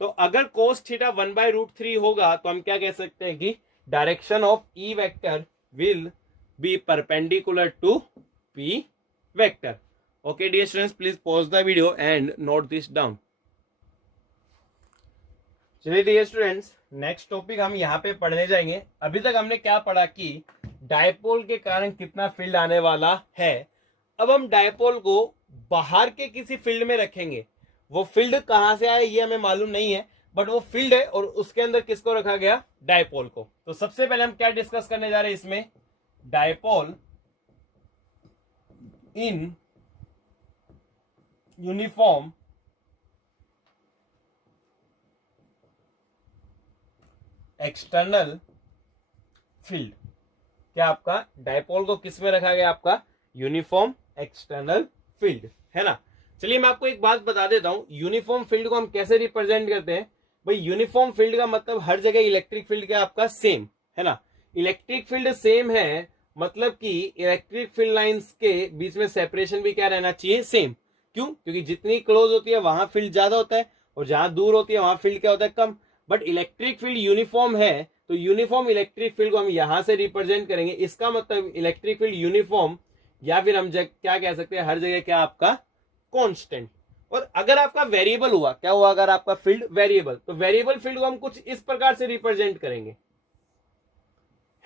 तो अगर कोस थीटा 1/√3 होगा तो हम क्या कह सकते हैं कि direction of E vector will be perpendicular to P vector. Okay dear students please pause the video and note this down. चलिए डियर स्टूडेंट्स नेक्स्ट टॉपिक हम यहाँ पे पढ़ने जाएंगे। अभी तक हमने क्या पढ़ा कि डायपोल के कारण कितना फील्ड आने वाला है। अब हम डायपोल को बाहर के किसी फील्ड में रखेंगे, वो फील्ड कहां से आया ये हमें मालूम नहीं है, बट वो फील्ड है और उसके अंदर किसको रखा गया डायपोल को। तो सबसे पहले हम क्या डिस्कस करने जा रहे हैं इसमें, dipole in uniform external field. क्या आपका डायपोल को किस में रखा गया आपका यूनिफॉर्म एक्सटर्नल फील्ड, है ना। चलिए मैं आपको एक बात बता देता हूं, यूनिफॉर्म फील्ड को हम कैसे रिप्रेजेंट करते हैं भाई। यूनिफॉर्म फील्ड का मतलब हर जगह इलेक्ट्रिक फील्ड क्या आपका सेम, है ना। इलेक्ट्रिक फील्ड सेम है मतलब कि इलेक्ट्रिक फील्ड लाइंस के बीच में सेपरेशन भी क्या रहना चाहिए सेम। क्यों, क्योंकि जितनी क्लोज होती है वहां फील्ड ज्यादा होता है और जहां दूर होती है वहां फील्ड क्या होता है कम। बट इलेक्ट्रिक फील्ड यूनिफॉर्म है, तो यूनिफॉर्म इलेक्ट्रिक फील्ड को हम यहां से रिप्रेजेंट करेंगे। इसका मतलब इलेक्ट्रिक फील्ड यूनिफॉर्म, या फिर हम क्या कह सकते हैं हर जगह क्या आपका कांस्टेंट। और अगर आपका वेरिएबल हुआ, क्या हुआ अगर आपका फील्ड वेरिएबल, तो वेरिएबल फील्ड को हम कुछ इस प्रकार से रिप्रेजेंट करेंगे,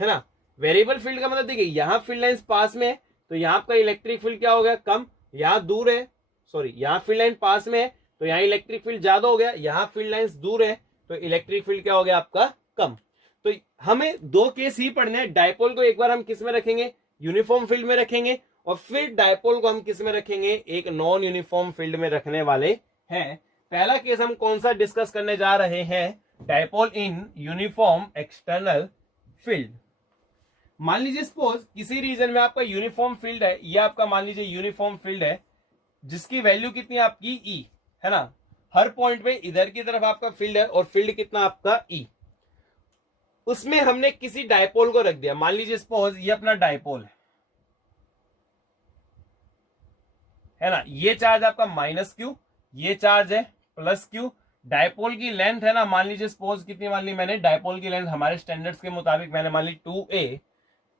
है ना। वेरिएबल फील्ड का मतलब देखिए यहां फील्ड लाइंस पास में है तो यहां आपका इलेक्ट्रिक फील्ड क्या हो गया कम, यहां दूर है, सॉरी यहां फील्ड लाइन पास में है तो यहां इलेक्ट्रिक फील्ड ज्यादा हो गया, यहां फील्ड लाइंस दूर है तो इलेक्ट्रिक फील्ड क्या हो गया आपका कम। तो हमें दो केस ही पढ़ने हैं। डायपोल को एक बार हम किस में रखेंगे, यूनिफॉर्म फील्ड में रखेंगे, और फिर डायपोल को हम किस में रखेंगे, एक नॉन यूनिफॉर्म फील्ड में रखने वाले हैं। पहला केस हम कौन सा डिस्कस करने जा रहे हैं, dipole in uniform external field. मान लीजिए सपोज किसी रीजन में आपका यूनिफॉर्म फील्ड है, ये आपका मान लीजिए यूनिफॉर्म फील्ड है, जिसकी वैल्यू कितनी है आपकी ई, है ना। हर पॉइंट पे इधर की तरफ आपका फील्ड है और फील्ड कितना आपका ई। उसमें हमने किसी डायपोल को रख दिया, मान लीजिए सपोज ये अपना डायपोल है ना। ये चार्ज आपका माइनस क्यू, ये चार्ज है प्लस क्यू। डायपोल की लेंथ है ना, मान लीजिए सपोज कितनी मान ली मैंने, डायपोल की लेंथ हमारे स्टैंडर्ड्स के मुताबिक मैंने मान ली 2a।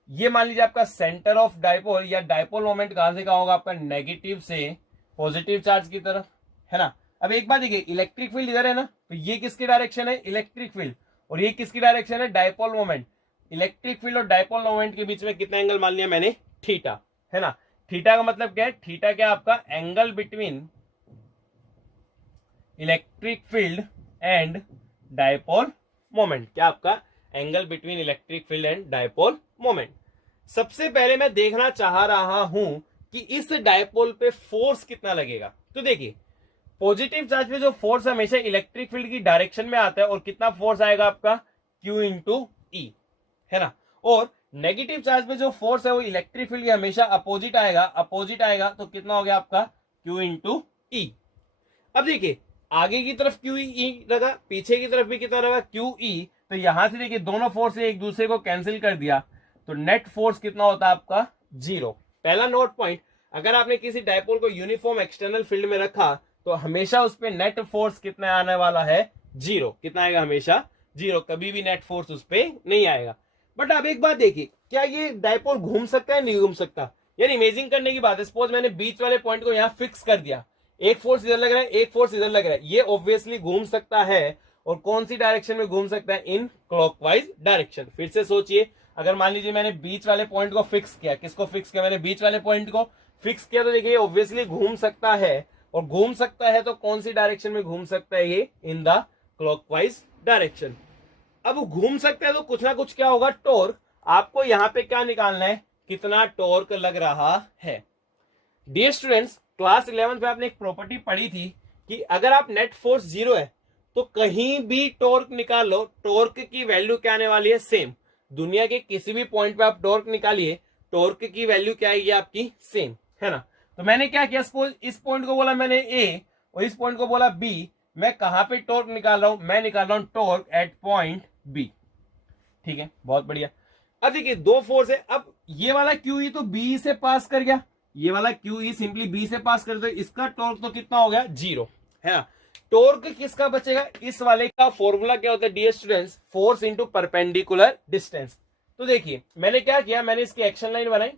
ये मान लीजिए आपका सेंटर ऑफ डायपोल या डायपोल मोमेंट कहां से कहां होगा आपका, नेगेटिव से पॉजिटिव चार्ज की तरफ, है ना। अब एक बात देखिए, इलेक्ट्रिक फील्ड इधर है ना, तो ये किसकी डायरेक्शन है, इलेक्ट्रिक फील्ड, और ये किसकी डायरेक्शन है, डायपोल मोमेंट। इलेक्ट्रिक फील्ड और डायपोल मोमेंट के बीच में कितना एंगल मान लिया मैंने, थीटा, है ना। थीटा का मतलब क्या है, थीटा क्या आपका angle between electric field and dipole moment, क्या आपका angle between electric field and dipole moment. सबसे पहले मैं देखना चाह रहा हूं कि इस डायपोल पे फोर्स कितना लगेगा। तो देखिए, पॉजिटिव चार्ज पे जो फोर्स हमेशा इलेक्ट्रिक फील्ड की डायरेक्शन में आता है, और कितना फोर्स आएगा आपका, Q इंटू ई, है ना। और नेगेटिव चार्ज पे जो फोर्स है वो इलेक्ट्रिक फील्ड की हमेशा अपोजिट आएगा, अपोजिट आएगा तो कितना हो गया आपका, Q इंटू ई। अब देखिए, आगे की तरफ क्यू ई लगा, पीछे की तरफ भी कितना लगा, क्यू ई। तो यहां से देखिए दोनों फोर्स एक दूसरे को कैंसिल कर दिया, तो नेट फोर्स कितना होता है आपका, जीरो। पहला नोट पॉइंट, अगर आपने किसी डायपोल को यूनिफॉर्म एक्सटर्नल फील्ड में रखा तो हमेशा उस पर नेट फोर्स कितना आने वाला है, जीरो। कितना आएगा, हमेशा जीरो, कभी भी नेट फोर्स उस पर नहीं आएगा। बट अब एक बात देखिए, क्या ये डायपोल घूम सकता है, नहीं घूम सकता। यार इमेजिन करने की बात है, सपोज मैंने बीच वाले पॉइंट को यहां फिक्स कर दिया, एक फोर्स इधर लग रहा है, एक फोर्स इधर लग रहा है, ये ऑब्वियसली घूम सकता है। और कौन सी डायरेक्शन में घूम सकता है, इन क्लॉकवाइज डायरेक्शन। फिर से सोचिए, अगर मान लीजिए मैंने बीच वाले पॉइंट को फिक्स किया, किसको फिक्स किया, मैंने बीच वाले पॉइंट को फिक्स किया, तो देखिए ऑब्वियसली घूम सकता है। और घूम सकता है तो कौन सी डायरेक्शन में घूम सकता है, ये इन द क्लॉकवाइज डायरेक्शन। अब घूम सकता है तो कुछ ना कुछ क्या होगा, टॉर्क। आपको यहां पे क्या निकालना है, कितना टॉर्क लग रहा है। डियर स्टूडेंट्स, क्लास 11 में आपने एक प्रॉपर्टी पढ़ी थी कि अगर आप नेट फोर्स जीरो है तो कहीं भी टॉर्क निकाल लो, टॉर्क की वैल्यू क्या आने वाली है, सेम। दुनिया के किसी भी पॉइंट पे आप टॉर्क निकालिए, टॉर्क की वैल्यू क्या आएगी आपकी, सेम, है ना। तो मैंने क्या किया, सपोज इस पॉइंट को बोला मैंने ए और इस पॉइंट को बोला बी। मैं कहां पे टॉर्क निकाल रहा हूं, मैं निकाल रहा हूं टॉर्क एट पॉइंट बी। ठीक है, बहुत बढ़िया। अब देखिए दो फोर्स है, अब ये वाला क्यू ई तो बी से पास कर गया, ये वाला क्यू ई सिंपली बी से पास कर दो, इसका टॉर्क तो कितना हो गया, जीरो, है ना। टॉर्क किसका बचेगा, इस वाले का फॉर्मूला क्या होता है dear students, force into perpendicular distance. तो देखिए मैंने क्या किया, मैंने इसकी एक्शन लाइन बनाई,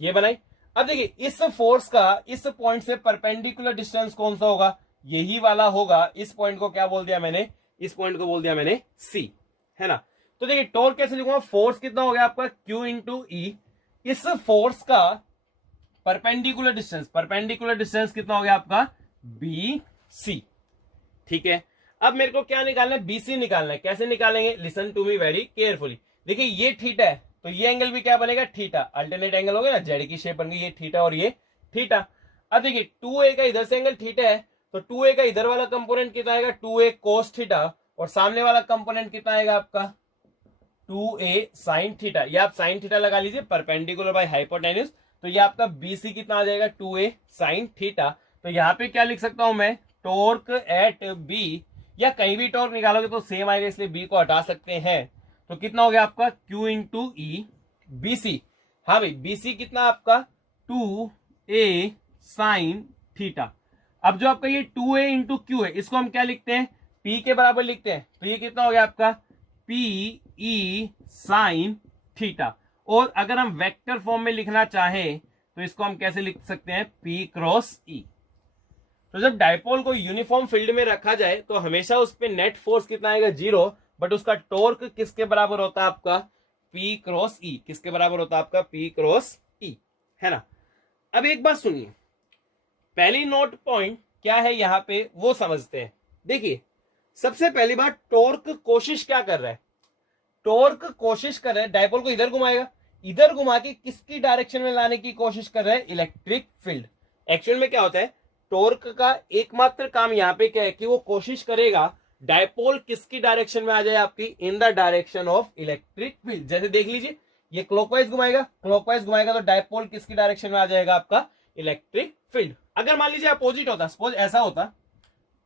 ये बनाई। अब देखिए इस फोर्स का इस पॉइंट से परपेंडिकुलर डिस्टेंस कौन सा होगा, यही वाला होगा। इस पॉइंट को क्या बोल दिया मैंने, इस पॉइंट को बोल दिया मैंने सी, है ना। तो देखिए टॉर्क कैसे लिखूंगा, फोर्स कितना हो गया आपका, Q इंटू ई। इस फोर्स का परपेंडिकुलर डिस्टेंस, परपेंडिकुलर डिस्टेंस कितना हो गया आपका, बी सी। ठीक है, अब मेरे को क्या निकालना है, बीसी निकालना है। कैसे निकालेंगे, listen to me very carefully. देखिए ये थीटा है तो ये एंगल भी क्या बनेगा, थीटा। अल्टरनेट एंगल हो गया ना, जेड की शेप बन गई, ये थीटा और ये थीटा। अब देखिए 2a का इधर से एंगल थीटा है, तो 2a का इधर वाला कंपोनेंट कितना आएगा, 2a कोस थीटा, और सामने वाला कंपोनेंट कितना आएगा आपका, 2a साइन थीटा। ये आप साइन थीटा लगा लीजिए, परपेंडिकुलर बाय हाइपोटेन्यूज। तो ये आपका बीसी कितना आ जाएगा, 2a साइन थीटा। तो यहां पे क्या लिख सकता हूं मैं, टॉर्क एट बी, या कहीं भी टॉर्क निकालोगे तो सेम आएगा, इसलिए बी को हटा सकते हैं। तो कितना हो गया आपका, Q इंटू ई बीसी। हाँ भाई, बीसी कितना आपका, 2a साइन थीटा। अब जो आपका ये 2a इंटू क्यू है, इसको हम क्या लिखते हैं, P के बराबर लिखते हैं। तो ये कितना हो गया आपका, P E साइन थीटा। और अगर हम वेक्टर फॉर्म में लिखना चाहें तो इसको हम कैसे लिख सकते हैं, P क्रॉस E। तो जब डायपोल को यूनिफॉर्म फील्ड में रखा जाए तो हमेशा उस पर नेट फोर्स कितना आएगा, जीरो। बट उसका टॉर्क किसके बराबर होता है आपका, P क्रॉस E। किसके बराबर होता है आपका, P क्रॉस E, है ना। अब एक बात सुनिए, पहली नोट पॉइंट क्या है यहां पे वो समझते हैं। देखिए सबसे पहली बात, टॉर्क कोशिश क्या कर रहा है, टॉर्क कोशिश कर रहा है, डायपोल को इधर घुमाएगा, इधर घुमा के किसकी डायरेक्शन में लाने की कोशिश कर रहा है, इलेक्ट्रिक फील्ड। एक्चुअल में क्या होता है, टॉर्क का एकमात्र काम यहाँ पे क्या है कि वो कोशिश करेगा डायपोल किसकी डायरेक्शन में आ जाए, आपकी in the direction of electric field. जैसे देख लीजिए ये क्लॉकवाइज घुमाएगा तो डायपोल किसकी डायरेक्शन में आ जाएगा, आपका इलेक्ट्रिक फील्ड। अगर मान लीजिए अपोजिट होता, सपोज ऐसा होता,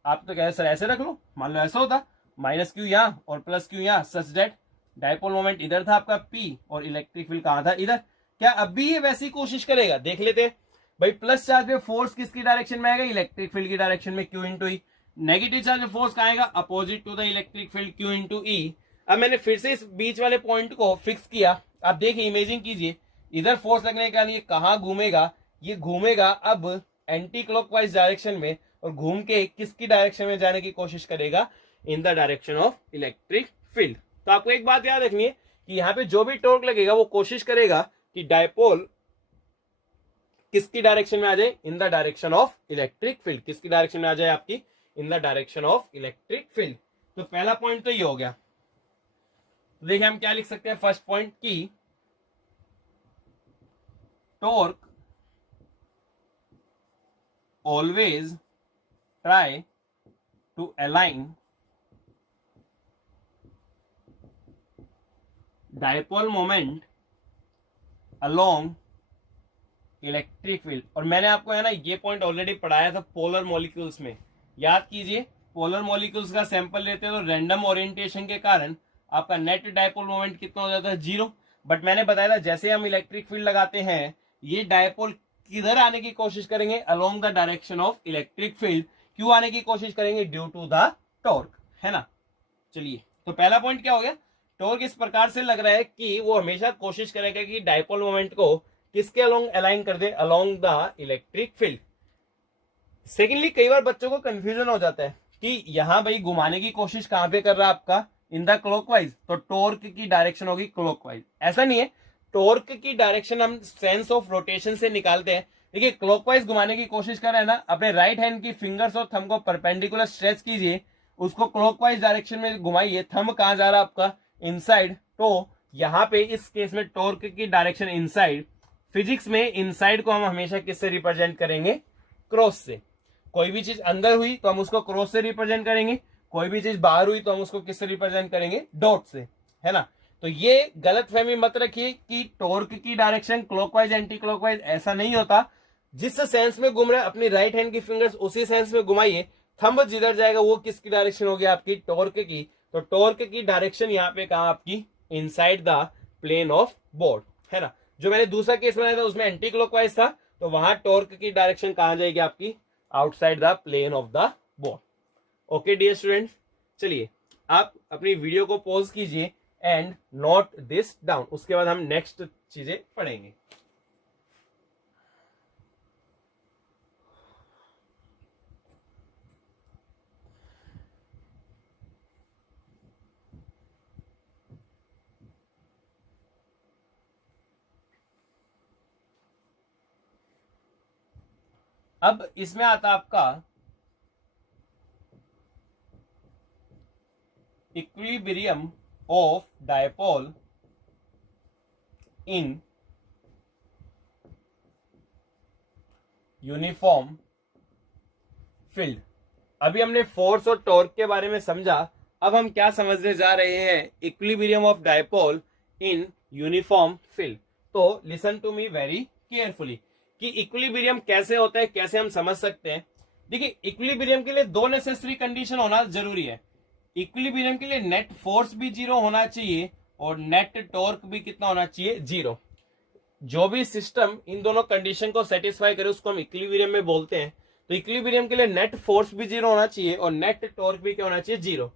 आप तो कह रहे सर ऐसे रख लो, मान लो ऐसा होता, माइनस क्यू यहां और प्लस क्यू यहां, सच दैट डायपोल मोमेंट इधर था आपका P और इलेक्ट्रिक फील्ड कहां था, इधर। क्या अब भी ये वैसी कोशिश करेगा, देख लेते हैं भाई। प्लस चार्ज पे फोर्स किसकी डायरेक्शन में आएगा, इलेक्ट्रिक फील्ड की डायरेक्शन में, Q into E. Negative charge पे फोर्स कहां आएगा, opposite to the electric field, Q into E. अब मैंने फिर से इस बीच वाले पॉइंट को फिक्स किया, आप देखिए इमेजिंग कीजिए, इधर फोर्स लगने का लिए कहां घूमेगा, ये घूमेगा अब एंटी क्लॉकवाइज डायरेक्शन में, और घूम के किसकी डायरेक्शन में जाने की कोशिश करेगा, in the direction of electric field. तो आपको एक बात याद रखनी है कि यहां पे जो भी टॉर्क लगेगा वो कोशिश करेगा कि डायपोल किसकी डायरेक्शन में आ जाए, in the direction of electric field. किसकी डायरेक्शन में आ जाए, आपकी in the direction of electric field. तो पहला पॉइंट तो ये हो गया। तो देखिए हम क्या लिख सकते हैं, फर्स्ट पॉइंट की torque always try to align dipole moment along electric field. और मैंने आपको है ना ये पॉइंट ऑलरेडी पढ़ाया था पोलर मॉलिक्यूल्स में, याद कीजिए। पोलर मॉलिक्यूल्स का सैंपल लेते हैं तो रैंडम ओरिएंटेशन के कारण आपका नेट डायपोल मोमेंट कितना हो जाता है, 0। बट मैंने बताया था जैसे हम इलेक्ट्रिक फील्ड लगाते हैं, ये डायपोल किधर आने की कोशिश करेंगे, along the direction of electric field. क्यों आने की कोशिश करेंगे, ड्यू टू द टॉर्क, है ना। चलिए तो पहला पॉइंट क्या हो गया, टॉर्क इस प्रकार से लग रहा है कि वो हमेशा कोशिश करेगा कि डायपोल मोमेंट को किसके अलोंग अलाइन कर दे, along the electric field. Secondly कई बार बच्चों को कंफ्यूजन हो जाता है कि यहां भाई घुमाने की कोशिश कहां पे कर रहा है, आपका इन द क्लॉकवाइज, तो टॉर्क की डायरेक्शन होगी क्लॉकवाइज। ऐसा नहीं है, टॉर्क की डायरेक्शन हम सेंस ऑफ रोटेशन से निकालते हैं। देखिए क्लॉकवाइज घुमाने की कोशिश कर रहे हैं ना, अपने राइट हैंड की फिंगर्स और थंब को परपेंडिकुलर स्ट्रेच कीजिए, उसको क्लॉकवाइज डायरेक्शन में घुमाइए, थंब कहां जा रहा है आपका, इनसाइड। तो यहां पे इस केस में टॉर्क की डायरेक्शन इनसाइड। फिजिक्स में इनसाइड को हम हमेशा किससे रिप्रेजेंट करेंगे, क्रॉस से। कोई भी चीज अंदर हुई तो हम उसको क्रॉस से रिप्रेजेंट करेंगे, कोई भी चीज बाहर हुई तो हम उसको किससे रिप्रेजेंट करेंगे, डॉट से, है ना। तो ये गलतफहमी मत रखिए कि टॉर्क की डायरेक्शन क्लॉकवाइज एंटी क्लॉकवाइज, ऐसा नहीं होता। जिस सेंस में घूम रहा है अपनी राइट हैंड की फिंगर्स उसी सेंस में घुमाइए, थंब जिधर जाएगा वो किसकी डायरेक्शन होगी, आपकी टॉर्क की। तो टॉर्क की डायरेक्शन यहाँ पे कहा आपकी inside the plane of board, है ना। जो मैंने दूसरा केस बनाया था उसमें एंटी क्लॉकवाइज था, तो वहां टॉर्क की डायरेक्शन कहां जाएगी, आपकी outside the plane of the board. Okay dear students, चलिए आप अपनी वीडियो को पॉज कीजिए एंड नोट दिस डाउन, उसके बाद हम नेक्स्ट चीजें पढ़ेंगे। अब इसमें आता आपका equilibrium of dipole in uniform field. अभी हमने फोर्स और टॉर्क के बारे में समझा, अब हम क्या समझने जा रहे हैं, equilibrium of dipole in uniform field. तो listen to me very carefully कि इक्विलिब्रियम कैसे होता है, कैसे हम समझ सकते हैं। देखिए इक्विलिब्रियम के लिए दो नेसेसरी कंडीशन होना जरूरी है। इक्विलिब्रियम के लिए नेट फोर्स भी 0 होना चाहिए और नेट टॉर्क भी कितना होना चाहिए, 0। जो भी सिस्टम इन दोनों कंडीशन को सेटिस्फाई करे उसको हम इक्विलिब्रियम में बोलते हैं। तो इक्विलिब्रियम के लिए नेट फोर्स भी 0 होना चाहिए और नेट टॉर्क भी क्या होना चाहिए, 0।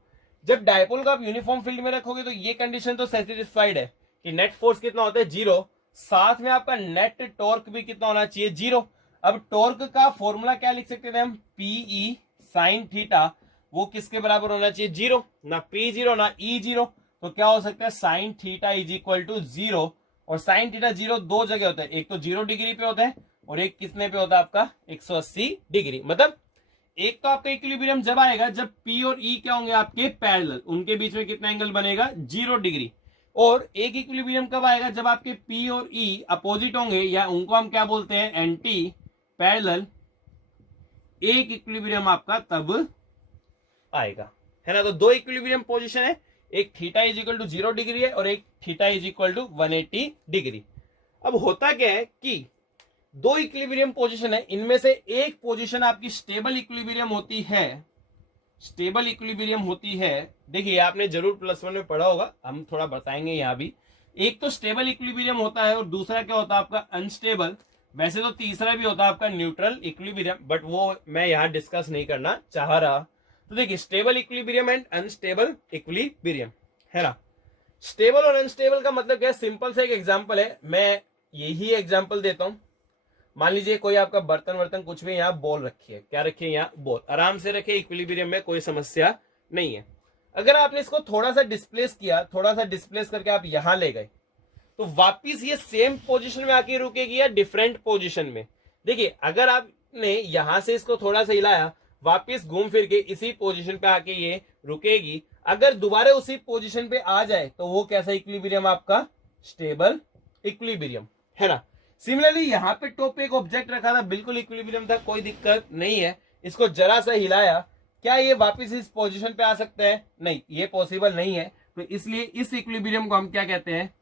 जब डायपोल को आप यूनिफॉर्म फील्ड में रखोगे तो ये कंडीशन तो सेटिस्फाइड है कि नेट फोर्स कितना होता है, 0, साथ में आपका नेट टॉर्क भी कितना होना चाहिए, 0। अब टॉर्क का फॉर्मूला क्या लिख सकते थे हम, पीई साइन थीटा, वो किसके बराबर होना चाहिए, 0, ना पी 0 ना ई 0। तो क्या हो सकता है, sine theta is equal to 0। और साइन थीटा 0 दो जगह होता है, एक तो 0 डिग्री पे होता है और एक किसने पे होता है आपका 180 डिग्री। मतलब एक तो आपका इक्विलिब्रियम जब आएगा जब P और E क्या होंगे आपके पैरेलल, उनके बीच में कितना एंगल बनेगा, 0 डिग्री। और एक इक्विलिब्रियम कब आएगा, जब आपके P और E अपोजिट होंगे, या उनको हम क्या बोलते हैं, एंटी पैरेलल। एक इक्विलिब्रियम आपका तब आएगा, है ना। तो दो इक्विलिब्रियम पोजीशन है, एक theta is equal to 0 degree है और एक theta is equal to 180 degree. अब होता क्या है कि दो इक्विलिब्रियम पोजीशन है, इनमें से एक पोजीशन आपकी स्टेबल इक्विलिब्रियम होती है, स्टेबल इक्विलिब्रियम होती है। देखिए आपने जरूर +1 में पढ़ा होगा, हम थोड़ा बताएंगे यहां भी। एक तो स्टेबल इक्विलिब्रियम होता है और दूसरा क्या होता है आपका अनस्टेबल। वैसे तो तीसरा भी होता है आपका न्यूट्रल इक्विलिब्रियम, बट वो मैं यहां डिस्कस नहीं करना चाह रहा। तो देखिए stable equilibrium and unstable equilibrium, है ना। स्टेबल और अनस्टेबल का मतलब क्या है, सिंपल सा एक एग्जांपल है, मैं यही एग्जांपल देता हूं। मान लीजिए कोई आपका बर्तन वर्तन कुछ भी यहाँ बोल रखी है, क्या रखी है यहाँ, बोल, आराम से रखे, इक्विलिब्रियम में कोई समस्या नहीं है। अगर आपने इसको थोड़ा सा डिस्प्लेस किया, थोड़ा सा डिस्प्लेस करके आप यहां ले गए, तो वापिस ये सेम पोजीशन में आके रुकेगी या डिफरेंट पोजीशन में। देखिए अगर आपने यहां से इसको थोड़ा सा हिलाया, वापिस घूम फिर के इसी पोजीशन पे आके ये रुकेगी। अगर दोबारा उसी पोजीशन पे आ जाए तो वो कैसा इक्विलिब्रियम, आपका स्टेबल इक्विलिब्रियम, है ना। सिमिलरली यहां पे टॉप पे एक ऑब्जेक्ट रखा था, बिल्कुल इक्विलिब्रियम था, कोई दिक्कत नहीं है। इसको जरा सा हिलाया, क्या ये वापस इस पोजीशन पे आ सकता है, नहीं, ये पॉसिबल नहीं है। तो इसलिए इस इक्विलिब्रियम को हम क्या कहते हैं,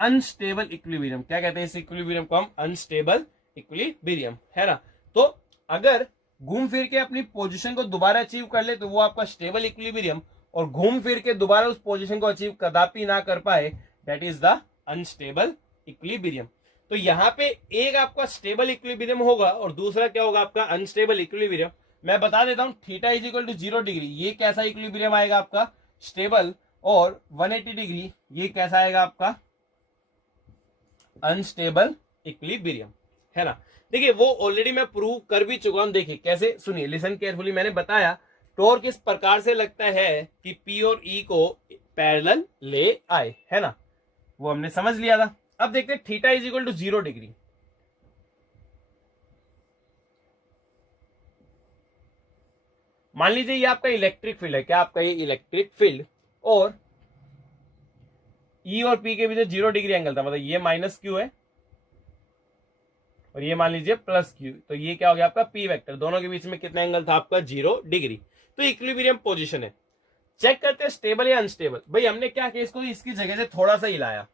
अनस्टेबल इक्विलिब्रियम। क्या कहते हैं इस इक्विलिब्रियम को हम, अनस्टेबल इक्विलिब्रियम, है ना। तो अगर घूम फिर के अपनी पोजीशन को दोबारा अचीव कर ले तो वो आपका स्टेबल इक्विलिब्रियम, और घूम फिर के दोबारा उस पोजीशन को अचीव कदापि ना कर पाए, that is the unstable equilibrium. तो यहां पे एक आपका स्टेबल इक्विलिब्रियम होगा और दूसरा क्या होगा, आपका अनस्टेबल इक्विलिब्रियम। मैं बता देता हूं, theta is equal to 0 degree, ये कैसा इक्विलिब्रियम आएगा आपका, स्टेबल, और 180 डिग्री ये कैसा आएगा आपका, अनस्टेबल इक्विलिब्रियम, है ना। देखिए वो ऑलरेडी मैं प्रूव कर भी चुका हूं, देखिए कैसे, सुनिए, लिसन केयरफुली। मैंने बताया टॉर्क किस प्रकार से लगता है कि P और E को पैरेलल ले आए, है ना, वो हमने समझ लिया था। अब देखते हैं theta is equal to 0 degree. मान लीजिए ये आपका इलेक्ट्रिक फील्ड है, क्या आपका ये इलेक्ट्रिक फील्ड, और E और P के बीच 0 डिग्री एंगल था, मतलब ये -q है और ये मान लीजिए +q, तो ये क्या हो गया आपका P वेक्टर, दोनों के बीच में कितना एंगल था आपका, 0 डिग्री। तो इक्विलिब्रियम पोजीशन है। चेक करते हैं स्टेबल या अनस्टेबल। भाई हमने क्या किया, इसको इसकी जगह से थोड़ा सा हिलाया,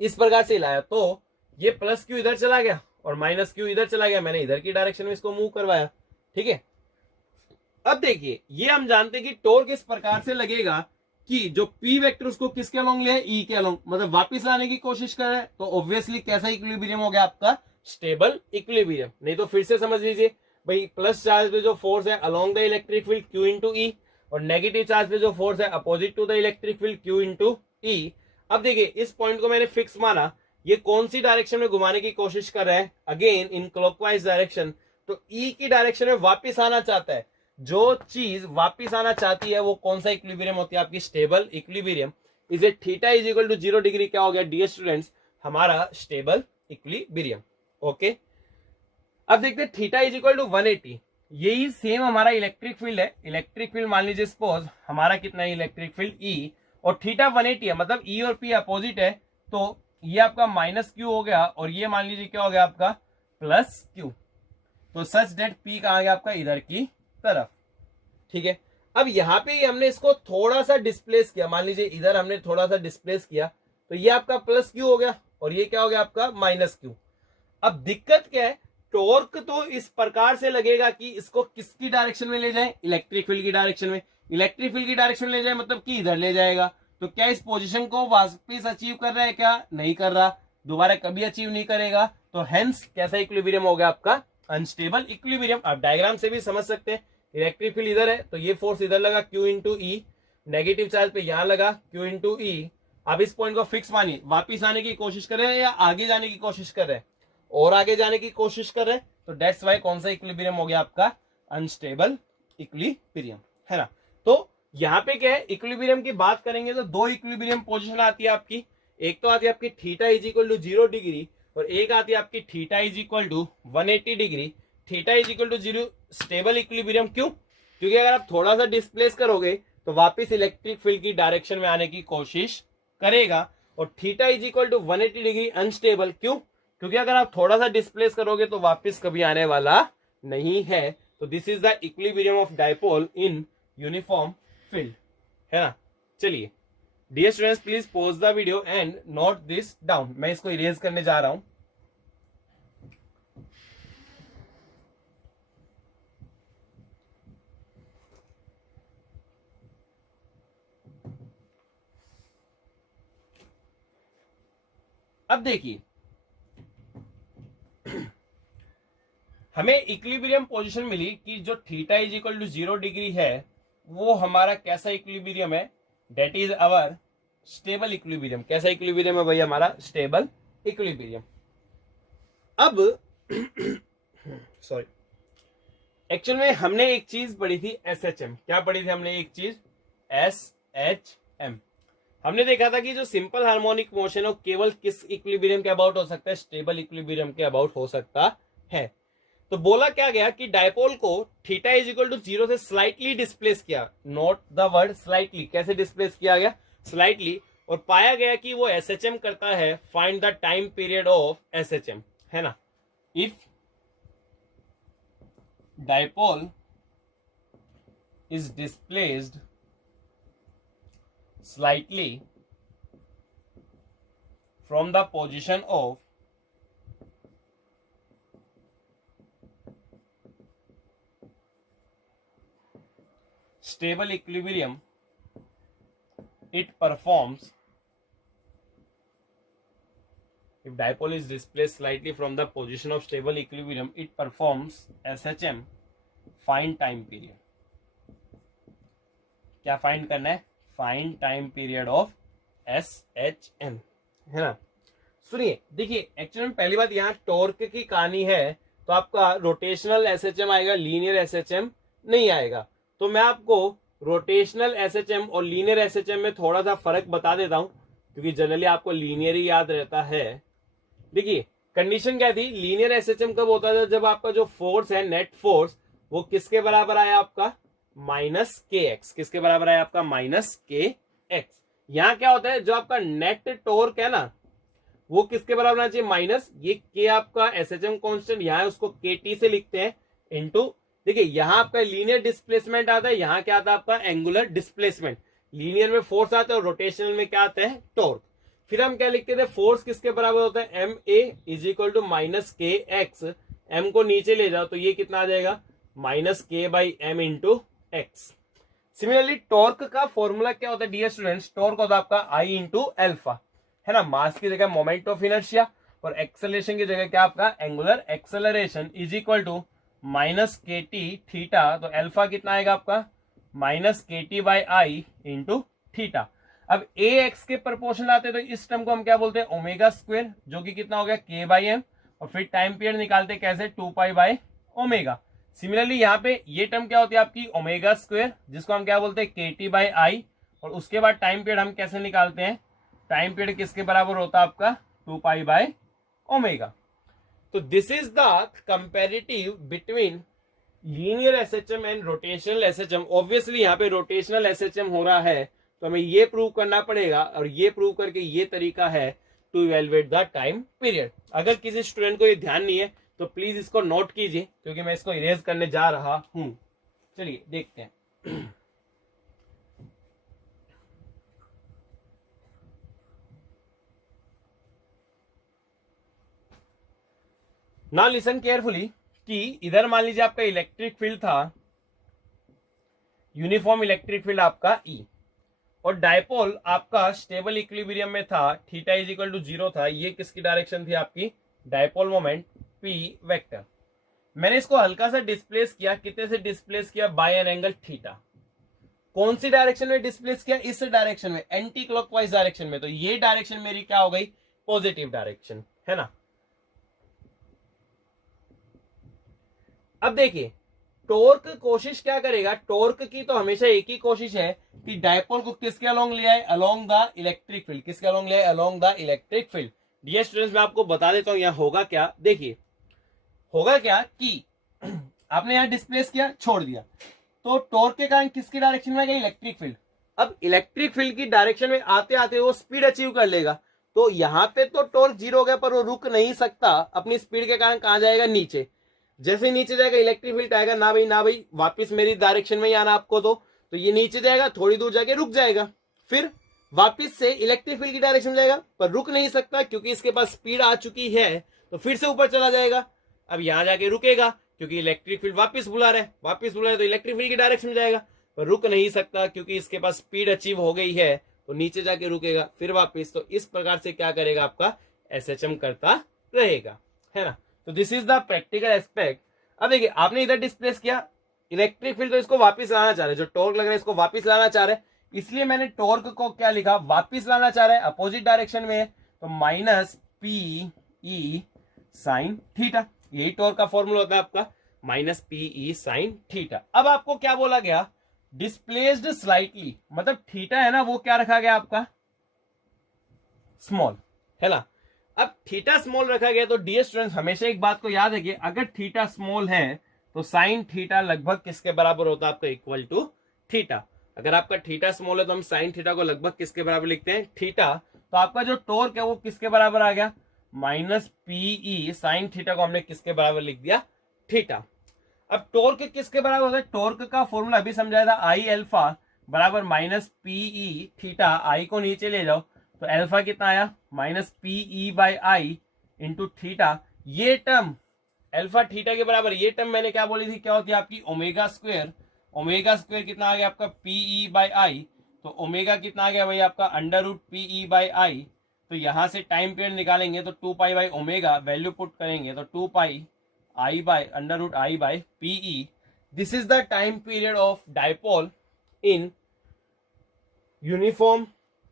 इस प्रकार से हिलाया, तो ये +q इधर चला गया और -q इधर चला गया, मैंने इधर की डायरेक्शन में इसको मूव करवाया, ठीक है। अब देखिए ये हम जानते हैं कि टॉर्क इस प्रकार से लगेगा कि जो P वेक्टर उसको किसके अलोंग ले, E के अलोंग, मतलब वापस लाने की कोशिश कर रहा है, तो ऑब्वियसली कैसा इक्विलिब्रियम हो गया आपका, स्टेबल इक्विलिब्रियम। नहीं तो फिर से समझ लीजिए, भाई प्लस चार्ज पे जो फोर्स है along the electric field Q into E, और नेगेटिव चार्ज पे जो फोर्स है opposite to the electric field Q into E। अब देखिए इस पॉइंट को मैंने फिक्स माना, ये कौन सी डायरेक्शन में घुमाने की कोशिश कर रहा है, अगेन इन क्लॉकवाइज डायरेक्शन, तो E की डायरेक्शन में वापिस आना चाहता है। जो चीज वापिस आना चाहती है वो कौन सा इक्विलिब्रियम होती है, आपकी stable equilibrium. Is a theta is equal to 0 degree क्या हो गया डियर स्टूडेंट्स, हमारा स्टेबल इक्विलिब्रियम। ओके, अब देखते हैं थीटा इज इक्वल टू 180, यही सेम हमारा इलेक्ट्रिक फील्ड है। इलेक्ट्रिक फील्ड मान लीजिए सपोज हमारा कितना है इलेक्ट्रिक फील्ड E, और थीटा 180 है, मतलब E और P अपोजिट है, तो ये आपका -q हो गया और ये मान लीजिए क्या हो गया आपका +q। तो सच डेट P कहां गया आपका, इधर की तरफ, ठीक है। अब यहां पे हमने इसको थोड़ा सा डिस्प्लेस किया, मान लीजिए इधर हमने थोड़ा सा डिस्प्लेस किया, तो ये आपका +q हो गया और ये क्या हो गया आपका -q। अब दिक्कत क्या है, टॉर्क तो इस प्रकार से लगेगा कि इसको किसकी डायरेक्शन में ले जाए, इलेक्ट्रिक फील्ड की डायरेक्शन में। इलेक्ट्रिक फील्ड की डायरेक्शन में ले जाए मतलब कि इधर ले जाएगा, तो क्या इस पोजीशन को वापस अचीव कर रहा है, क्या नहीं कर रहा, दोबारा कभी अचीव नहीं करेगा। तो हेंस कैसा इक्विलिब्रियम हो गया आपका, अनस्टेबल इक्विलिब्रियम। आप डायग्राम से भी समझ सकते हैं, इलेक्ट्रिक फील्ड इधर है तो ये फोर्स इधर लगा Q into E, negative charge पे यहां लगा Q इंटू ई। अब इस पॉइंट को फिक्स मानिए, वापिस आने की कोशिश कर रहे हैं या आगे जाने की कोशिश कर रहे हैं, और आगे जाने की कोशिश कर रहे हैं, तो डेट्स वाई कौन सा इक्विलिब्रियम हो गया आपका, अनस्टेबल इक्विलिब्रियम, है ना। तो यहाँ पे क्या है, इक्विलिब्रियम की बात करेंगे तो दो इक्विलिब्रियम पोजीशन आती है आपकी, एक तो आती है आपकी theta is equal to 0 degree और एक आती है आपकी theta is equal to 180 degree. Theta is equal to 0 stable equilibrium, क्यों, क्योंकि अगर आप थोड़ा सा डिस्प्लेस करोगे तो वापस इलेक्ट्रिक फील्ड की डायरेक्शन में आने की कोशिश करेगा। और theta is equal to 180 degree unstable, क्यों? क्योंकि अगर आप थोड़ा सा डिस्प्लेस करोगे तो वापस कभी आने वाला नहीं है। तो this is the equilibrium of dipole in uniform field, है ना। चलिए dear students, please pause the video and note this down. मैं इसको इरेज करने जा रहा हूं। अब देखिए, हमें इक्विलिब्रियम पोजीशन मिली कि जो theta is equal to 0 degree है वो हमारा कैसा इक्विलिब्रियम है, that is our stable equilibrium. कैसा इक्विलिब्रियम है भाई? हमारा स्टेबल इक्विलिब्रियम। अब सॉरी, एक्चुअल में हमने एक चीज पढ़ी थी SHM। क्या पढ़ी थी हमने? एक चीज SHM। हमने देखा था कि जो सिंपल हार्मोनिक मोशन है केवल किस इक्विलिब्रियम के अबाउट हो सकता है? स्टेबल इक्विलिब्रियम के अबाउट हो सकता है। तो बोला क्या गया कि डायपोल को थीटा इज इक्वल टू 0 से स्लाइटली डिस्प्लेस किया। Note the word slightly. कैसे डिस्प्लेस किया गया? स्लाइटली। और पाया गया कि वो SHM करता है। Find the time period of SHM, है ना। If dipole is displaced slightly from the position of stable equilibrium, it performs. If dipole is displaced slightly from the position of stable equilibrium, it performs SHM. Find time period. क्या find करना है? Find time period of SHM, है ना। सुनिए, देखिए actually में पहली बात यहाँ टॉर्क की कहानी है तो आपका रोटेशनल SHM आएगा, लीनियर SHM नहीं आएगा। तो मैं आपको रोटेशनल SHM और लीनियर SHM में थोड़ा सा फर्क बता देता हूं, क्योंकि जनरली आपको लीनियर ही याद रहता है। देखिए कंडीशन क्या थी? लीनियर SHM कब होता था? जब आपका जो फोर्स है, नेट फोर्स, वो किसके बराबर आया? आपका -kx। किसके बराबर आया? आपका -kx। यहां क्या होता है? जो आपका नेट टॉर्क है ना, वो किसके बराबर आना चाहिए? माइनस ये के आपका SHM कांस्टेंट यहाँ है, उसको KT से लिखते हैं, इनटू। देखिए यहां आपका लीनियर डिस्प्लेसमेंट आता है, यहां क्या आता है? आपका एंगुलर डिस्प्लेसमेंट। लीनियर में फोर्स आता है और रोटेशनल में क्या आता है? टॉर्क। फिर हम क्या लिखते थे? फोर्स किसके बराबर होता है? MA is equal to -kx। m को नीचे ले जाओ तो ये कितना आ जाएगा? -k/m into x. Similarly torque का फॉर्मूला क्या होता है डियर स्टूडेंट्स? टॉर्क होता है आपका I इंटू एल्फा, है ना। मास की जगह मोमेंट ऑफ इनर्शिया और एक्सेलरेशन की जगह क्या आपका? Angular acceleration is equal to -kt theta. तो एल्फा कितना आएगा आपका? -kt/i into theta. अब ax के प्रपोर्शनल आते हैं तो इस टर्म को हम क्या बोलते हैं? ओमेगा स्क्वायर, जो कि कितना हो गया? k/m। और फिर टाइम पीरियड निकालते कैसे? 2π/ओमेगा। सिमिलरली यहाँ पे ये टर्म क्या होती है आपकी? ओमेगा स्क्वायर, जिसको हम क्या बोलते हैं? KT/i। और उसके बाद टाइम पीरियड हम कैसे निकालते हैं? टाइम पीरियड किसके बराबर होता है आपका? 2π/ओमेगा। तो this is the comparative between linear SHM and rotational SHM। Obviously यहाँ पे रोटेशनल SHM हो रहा है तो हमें ये प्रूव करना पड़ेगा, और ये प्रूव करके ये तरीका है to evaluate the time period. अगर किसी स्टूडेंट को ये ध्यान नहीं है तो प्लीज इसको नोट कीजिए, क्योंकि मैं इसको इरेज करने जा रहा हूं। चलिए देखते हैं। ना लिसन केयरफुली कि इधर मान लीजिए आपका इलेक्ट्रिक फील्ड था, यूनिफॉर्म इलेक्ट्रिक फील्ड आपका E, और डायपोल आपका स्टेबल इक्विलिब्रियम में था, थीटा इज इक्वल टू 0 था। ये किसकी डायरेक्शन थी आपकी? Dipole moment P vector. मैंने इसको हल्का सा डिस्प्लेस किया। कितने से डिस्प्लेस किया? By an angle theta. कौन सी डायरेक्शन में डिस्प्लेस किया? इस डायरेक्शन में, एंटी क्लॉकवाइज डायरेक्शन में। तो ये डायरेक्शन मेरी क्या हो गई? पॉजिटिव डायरेक्शन, है ना। अब देखिए टॉर्क कोशिश क्या करेगा? टॉर्क की तो हमेशा एक ही कोशिश है कि डायपोल को किसके अलोंग ले आए? Along the electric field. किसके अलोंग ले आए? Along the electric field. Dear students, मैं आपको बता देता हूं यहां होगा क्या। देखिए होगा क्या कि आपने यहां डिस्प्लेस किया, छोड़ दिया, तो टॉर्क के कारण किसकी डायरेक्शन में गई? Electric field. अब इलेक्ट्रिक फील्ड की डायरेक्शन में आते आते वो स्पीड अचीव कर लेगा, तो यहां पे तो टॉर्क जीरो हो गया, पर वो रुक नहीं सकता अपनी स्पीड के कारण। कहां जाएगा? नीचे। जैसे ही नीचे जाएगा इलेक्ट्रिक फील्ड आएगा, ना भाई ना भाई, वापस मेरी डायरेक्शन में ही आना आपको, तो ये नीचे जाएगा, थोड़ी दूर जाके रुक जाएगा, फिर वापस से इलेक्ट्रिक फील्ड की डायरेक्शन में जाएगा, पर रुक नहीं सकता क्योंकि इसके पास स्पीड आ चुकी है, तो फिर से ऊपर चला जाएगा। अब यहां जाके रुकेगा क्योंकि इलेक्ट्रिक फील्ड वापस बुला रहा है, तो इलेक्ट्रिक फील्ड की डायरेक्शन में जाएगा, पर रुक नहीं सकता क्योंकि इसके पास स्पीड अचीव हो गई है, तो नीचे जाके रुकेगा, फिर वापस। तो इस प्रकार से क्या करेगा? आपका एसएचएम करता रहेगा, है ना। तो this is the practical aspect. अब देखिए, आपने इधर डिस्प्लेस किया इलेक्ट्रिक फील्ड, तो इसको वापस लाना चाह रहे, जो टॉर्क लग रहा है इसको वापस लाना चाह रहे, इसलिए मैंने टॉर्क को क्या लिखा? वापस लाना चाह रहा है, अपोजिट डायरेक्शन में है, तो minus P E sine theta, यही टॉर्क का फॉर्मूला होता है आपका, minus P E sine theta. अब आपको क्या बोला गया? डिस्प्लेस्ड स्लाइटली, मतलब थीटा है ना, वो क्या रखा गया आपका? स्मॉल, है ना। अब थीटा स्मॉल रखा गया, तो डियर स्टूडेंट्स हमेशा एक बात को याद रखिए, अगर थीटा स्मॉल है तो साइन थीटा लगभग किसके बराबर होता है? आपका इक्वल टू थीटा। अगर आपका थीटा स्मॉल है तो हम साइन थीटा को लगभग किसके बराबर लिखते हैं? थीटा। तो आपका जो टॉर्क है वो किसके बराबर आ गया? माइनस पीई साइन थीटा को हमने किसके बराबर लिख दिया? थीटा। अब टॉर्क किसके बराबर होता है? टॉर्क का फॉर्मूला अभी समझाया था, आई एल्फा बराबर माइनस पीई थीटा, आई को नीचे ले जाओ, तो एल्फा कितना आया? Minus PE by I into theta. ये टर्म एल्फा थीटा के बराबर, ये टर्म मैंने क्या बोली थी, क्या होती है आपकी? Omega square. ओमेगा स्क्वायर कितना आ गया आपका? PE by I. तो ओमेगा कितना आ गया भाई आपका? Under root PE by I. तो यहां से टाइम पीरियड निकालेंगे तो 2 pi by omega, value put करेंगे तो 2 pi I by under root I by PE. This is the time period of dipole in uniform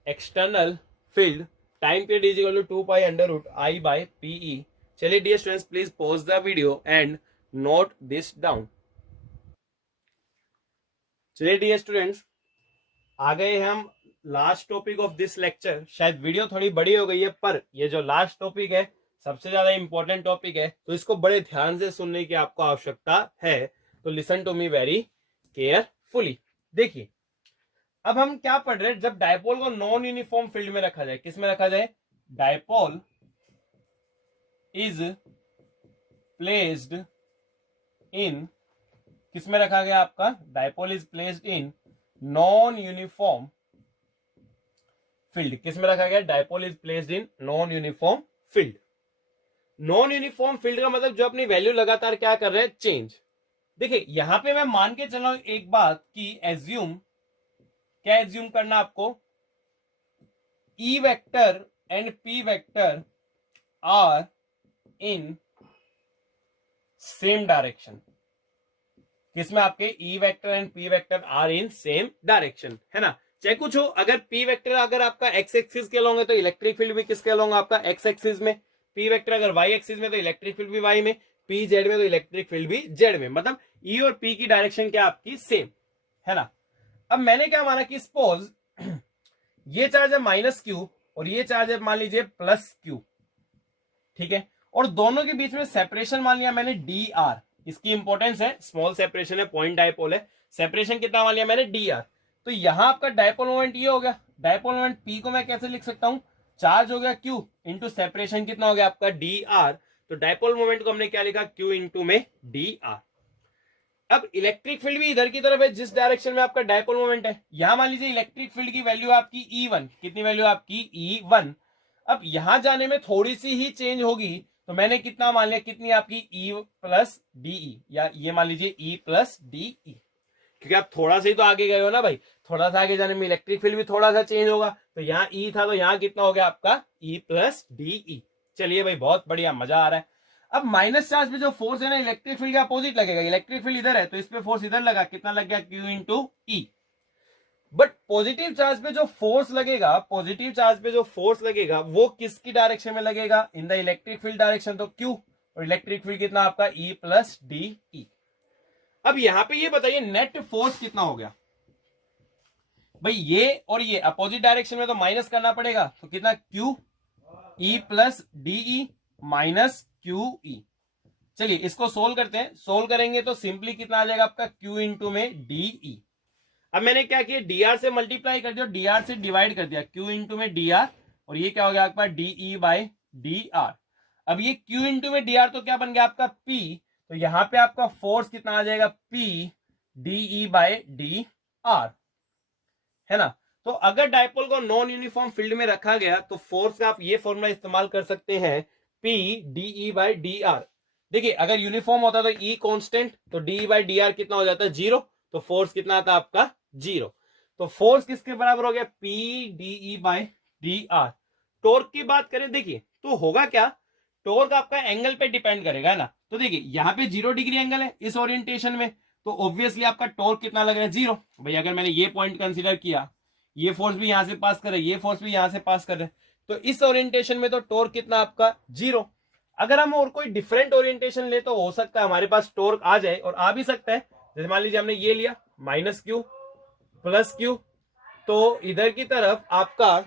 external field. Time period is equal to 2 pi under root I by PE. चलिए dear students, please pause the video and note this down. चलिए dear students, आ गए हम last topic of this lecture. शायद video थोड़ी बड़ी हो गई है, पर ये जो लास्ट टॉपिक है सबसे ज्यादा इंपॉर्टेंट टॉपिक है, तो इसको बड़े ध्यान से सुनने की आपको आवश्यकता है। तो listen to me very carefully. देखिए, अब हम क्या पढ़ रहे हैं? जब डायपोल को नॉन यूनिफॉर्म फील्ड में रखा जाए, किस में रखा जाए? डायपोल इज प्लेस्ड इन, किस में रखा गया आपका? Dipole is placed in non uniform field. किस में रखा गया? Dipole is placed in non uniform field. Non uniform field का मतलब जो अपनी वैल्यू लगातार क्या कर रहे हैं? चेंज। देखिए, यहां पे मैं मान के चला हूं एक बात कि एज्यूम, क्या एज्यूम करना आपको? E vector and P vector are in same direction. किसमें? आपके E vector and P vector are in same direction, है ना। चाहे कुछ हो, अगर पी वेक्टर अगर आपका एक्स एक्सिस के लॉन्ग है तो इलेक्ट्रिक फील्ड भी किसके लॉन्ग? आपका एक्स एक्सिस में। पी वेक्टर अगर वाई एक्सिस में तो इलेक्ट्रिक फील्ड भी वाई में। पी जेड में तो इलेक्ट्रिक फील्ड भी जेड में। मतलब ई और पी की डायरेक्शन क्या आपकी? सेम, है ना। अब मैंने क्या माना कि सपोज ये चार्ज है माइनस क्यू और ये चार्ज है मान लीजिए प्लस क्यू, ठीक है, और दोनों के बीच में सेपरेशन मान लिया मैंने डी आर। इसकी इंपॉर्टेंस है, स्मॉल सेपरेशन है, पॉइंट डायपोल है, सेपरेशन कितना मान लिया मैंने? D R. तो यहां आपका डायपोल मोमेंट ये हो गया। डायपोल मोमेंट पी को मैं कैसे लिख सकता हूं? चार्ज हो गया क्यू इंटू सेपरेशन कितना हो गया आपका? D R. तो डायपोल मोमेंट को हमने क्या लिखा? क्यू इंटू में डी आर। अब इलेक्ट्रिक फील्ड भी इधर की तरफ है, जिस डायरेक्शन में आपका डायपोल मोमेंट है। यहां मान लीजिए इलेक्ट्रिक फील्ड की वैल्यू आपकी E1, कितनी वैल्यू आपकी? E1। अब यहां जाने में थोड़ी सी ही चेंज होगी, तो मैंने कितना मान लिया? कितनी आपकी? E प्लस डीई, या ये मान लीजिए E प्लस डीई, क्योंकि आप थोड़ा सा ही तो आगे गए हो ना भाई। थोड़ा सा आगे जाने में इलेक्ट्रिक फील्ड भी थोड़ा सा चेंज होगा, तो यहाँ E था तो यहाँ कितना हो गया आपका? E plus DE. चलिए भाई, बहुत बढ़िया, मजा आ रहा है। अब माइनस चार्ज पे जो फोर्स है ना, इलेक्ट्रिक फील्ड के अपोजिट लगेगा। इलेक्ट्रिक फील्ड इधर है तो इस पे फोर्स इधर लगा, कितना लग गया? Q into E. But positive charge पे जो फोर्स लगेगा, पॉजिटिव चार्ज पे जो फोर्स लगेगा वो किसकी डायरेक्शन में लगेगा? In the electric field direction, तो Q। और इलेक्ट्रिक फील्ड कितना आपका? E प्लस डी ई। अब यहां पे ये बताइए नेट फोर्स कितना हो गया भाई? ये और ये अपोजिट डायरेक्शन में तो माइनस करना पड़ेगा, तो कितना? Q E plus DE minus Q E. चलिए इसको सोल्व करते हैं। सोल्व करेंगे तो सिंपली कितना आ जाएगा आपका? Q इंटू में डीई। अब मैंने क्या किया, dr से मल्टीप्लाई कर दिया, dr से डिवाइड कर दिया, q इंटू में dr, और ये क्या हो गया आपका de बाई dr। अब ये q इंटू में dr तो क्या बन गया आपका p, तो यहां पे आपका फोर्स कितना आ जाएगा p de बाई dr, है ना। तो अगर डायपोल को नॉन यूनिफॉर्म फील्ड में रखा गया तो फोर्स का आप ये फॉर्मूला इस्तेमाल कर सकते हैं, P de by D are. देखिए अगर यूनिफॉर्म होता तो E कांस्टेंट, तो डी बाई डी आर कितना हो जाता है, जीरो, तो फोर्स कितना आता आपका जीरो। तो फोर्स किसके बराबर हो गया, P de by D are. Torque की बात करें देखिए तो होगा क्या, टॉर्क आपका एंगल पे डिपेंड करेगा ना। तो देखिए यहाँ पे 0 डिग्री एंगल है इस ओरिएंटेशन में, तो ऑब्वियसली आपका टॉर्क कितना लग रहा है, जीरो। भाई अगर मैंने ये पॉइंट कंसीडर किया, ये फोर्स भी यहां से पास कर रहा है, ये फोर्स भी यहां से पास कर रहा है, तो इस ओरिएंटेशन में तो टॉर्क कितना आपका जीरो। अगर हम और कोई डिफरेंट ओरिएंटेशन ले तो हो सकता है हमारे पास टॉर्क आ जाए, और आ भी सकता है। जैसे मान लीजिए हमने ये लिया माइनस क्यू प्लस क्यू, तो इधर की तरफ आपका,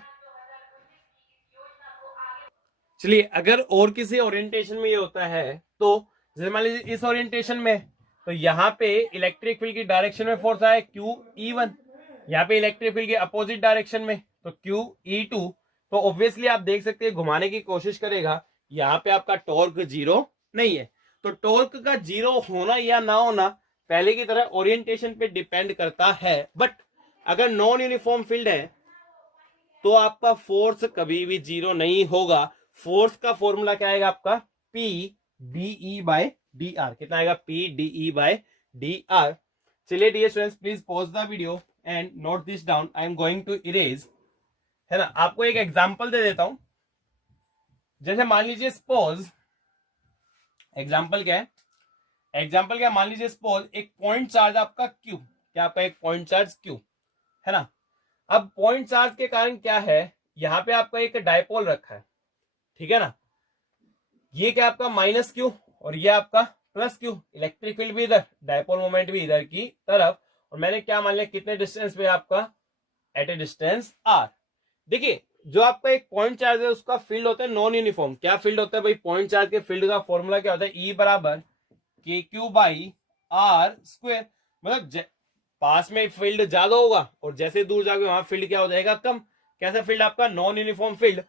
चलिए अगर और किसी ओरिएंटेशन में ये होता है तो जैसे मान लीजिए इस ओरिएंटेशन में, तो यहाँ पे इलेक्ट्रिक फील्ड की डायरेक्शन में फोर्स आया क्यू ई1, यहाँ पे इलेक्ट्रिक फील्ड के अपोजिट डायरेक्शन में तो क्यू ई2। तो ऑब्वियसली आप देख सकते हैं घुमाने की कोशिश करेगा, यहाँ पे आपका टॉर्क जीरो नहीं है। तो टॉर्क का जीरो होना या ना होना पहले की तरह ओरिएंटेशन पे डिपेंड करता है, बट अगर नॉन यूनिफॉर्म फील्ड है तो आपका फोर्स कभी भी जीरो नहीं होगा। फोर्स का फॉर्मूला क्या आएगा आपका, P de by D R. कितना आएगा, P de by D R. चलिए dear students please pause the video and note this down, I am going to erase, है ना। आपको एक एग्जांपल दे देता हूं। जैसे मान लीजिए सपोज, एग्जांपल क्या है, एग्जांपल क्या, मान लीजिए सपोज एक पॉइंट चार्ज आपका Q, क्या आपका एक पॉइंट चार्ज Q, है ना। अब पॉइंट चार्ज के कारण क्या है, यहां पे आपका एक डायपोल रखा है, ठीक है ना। ये क्या आपका माइनस क्यू और ये आपका प्लस क्यू, इलेक्ट्रिक फील्ड भी इधर, डायपोल मोमेंट भी इधर की तरफ, और मैंने क्या मान लिया, कितने डिस्टेंस पे आपका, एट ए डिस्टेंस आर। देखिए जो आपका एक पॉइंट चार्ज है उसका फील्ड होता है नॉन यूनिफॉर्म। क्या फील्ड होता है भाई, पॉइंट चार्ज के फील्ड का फॉर्मूला क्या होता है, ई बराबर के क्यू बाई आर स्क्वायर। मतलब पास में फील्ड ज्यादा होगा और जैसे दूर जाओगे वहां फील्ड क्या हो जाएगा, कम। कैसा फील्ड आपका, नॉन यूनिफॉर्म फील्ड।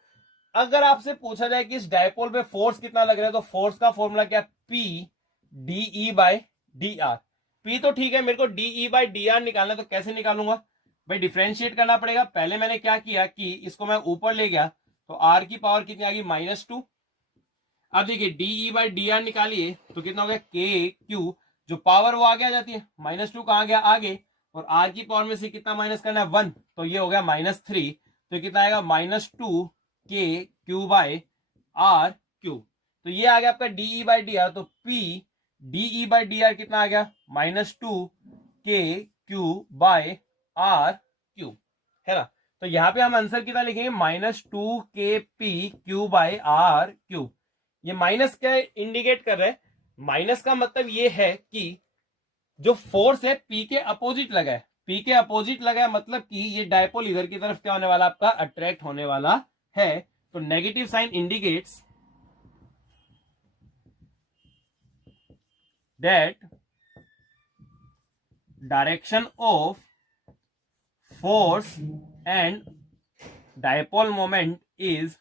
अगर आपसे पूछा जाए कि इस डायपोल पे फोर्स कितना लग रहा है, तो फोर्स का फॉर्मूला क्या, P de by D are. P तो ठीक है, मेरे को de बाई डी आर निकालना, तो कैसे निकालूंगा भाई, डिफ्रेंशिएट करना पड़ेगा। पहले मैंने क्या किया कि इसको मैं ऊपर ले गया, तो आर की पावर कितनी आ गई, -2। अब देखिए de बाई डी आर निकालिए तो कितना हो गया, के क्यू, जो पावर वो आगे आ जाती है, -2 कहाँ गया, आगे, और आर की पावर में से कितना माइनस करना है, 1, तो ये हो गया -3। तो कितना आएगा, -2 के क्यू बाई आर क्यू। तो ये आ गया आपका डीई बाई डी आर। तो P DE by D R कितना आ गया, -2 के क्यू बाई आर क्यू, है ना। तो यहां पे हम आंसर कितना लिखेंगे, -2 के P Q by R Q. ये माइनस क्या इंडिकेट कर रहा है, माइनस का मतलब ये है कि जो फोर्स है पी के अपोजिट लगा है, पी के अपोजिट लगा है, मतलब कि ये डायपोल इधर की तरफ क्या होने वाला आपका, अट्रैक्ट होने वाला है। तो negative sign indicates that direction of force and dipole moment is,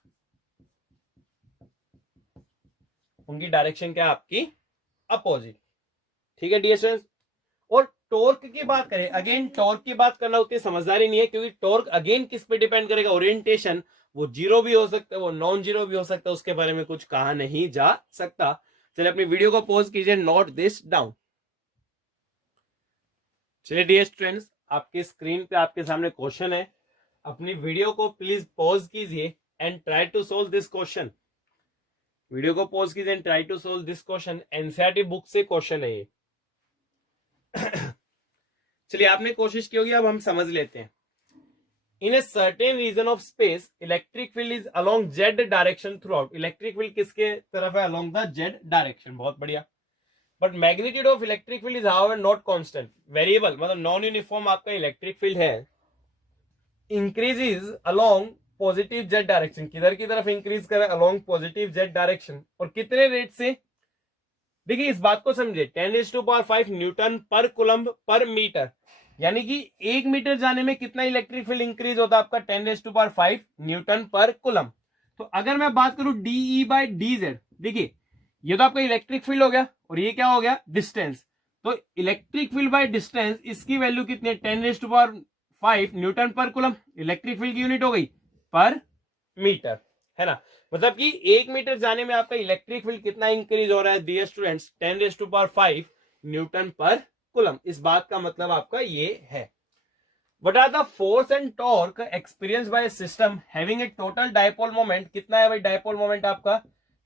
उनकी डायरेक्शन क्या आपकी अपोजिट, ठीक है डियर स्टूडेंट्स। और टॉर्क की बात करें, अगेन टॉर्क की बात करना उतनी समझदारी नहीं है, क्योंकि टॉर्क अगेन किस पे डिपेंड करेगा, ओरिएंटेशन। वो जीरो भी हो सकता है, वो नॉन जीरो भी हो सकता है, उसके बारे में कुछ कहा नहीं जा सकता। चलिए अपनी वीडियो को पॉज कीजिए, नोट दिस डाउन। चलिए डियर स्टूडेंट्स, आपकी स्क्रीन पे आपके सामने क्वेश्चन है, अपनी वीडियो को प्लीज पॉज कीजिए and try to solve this question. Video को पॉज कीजिए and try to solve this question, NCERT book से क्वेश्चन है ये। चलिए आपने कोशिश की होगी, अब हम समझ लेते हैं। In a certain region of space electric field is along Z direction throughout. Electric field किसके तरफ है, अलोंग द जेड डायरेक्शन, बहुत बढ़िया। But magnitude of electric field is however not constant, variable, मतलब नॉन यूनिफॉर्म आपका electric field है। Increases along positive Z direction, किधर की तरफ इंक्रीज करे, अलोंग पॉजिटिव जेड डायरेक्शन, और कितने रेट से। देखिए इस बात को समझे, 10⁵ न्यूटन पर कूलम्ब पर मीटर, यानी कि 1 मीटर जाने में कितना इलेक्ट्रिक फील्ड इंक्रीज होता है आपका 10⁵ न्यूटन पर कुलम। तो अगर मैं बात करूं डीई बाय डीजेड, देखिए ये तो आपका इलेक्ट्रिक फील्ड हो गया और ये क्या हो गया, डिस्टेंस। तो इलेक्ट्रिक फील्ड बाय डिस्टेंस, इसकी वैल्यू कितनी है 10⁵ Newton per coulomb. Electric field की यूनिट हो गई पर मीटर, है ना। मतलब कि 1 मीटर जाने में आपका इलेक्ट्रिक फील्ड कितना इंक्रीज हो रहा है dear students, 10⁵ Newton per coulomb. इस बात का मतलब आपका ये है। What are the force and torque experienced by a system having a total dipole moment? कितना है भाई डायपोल मोमेंट आपका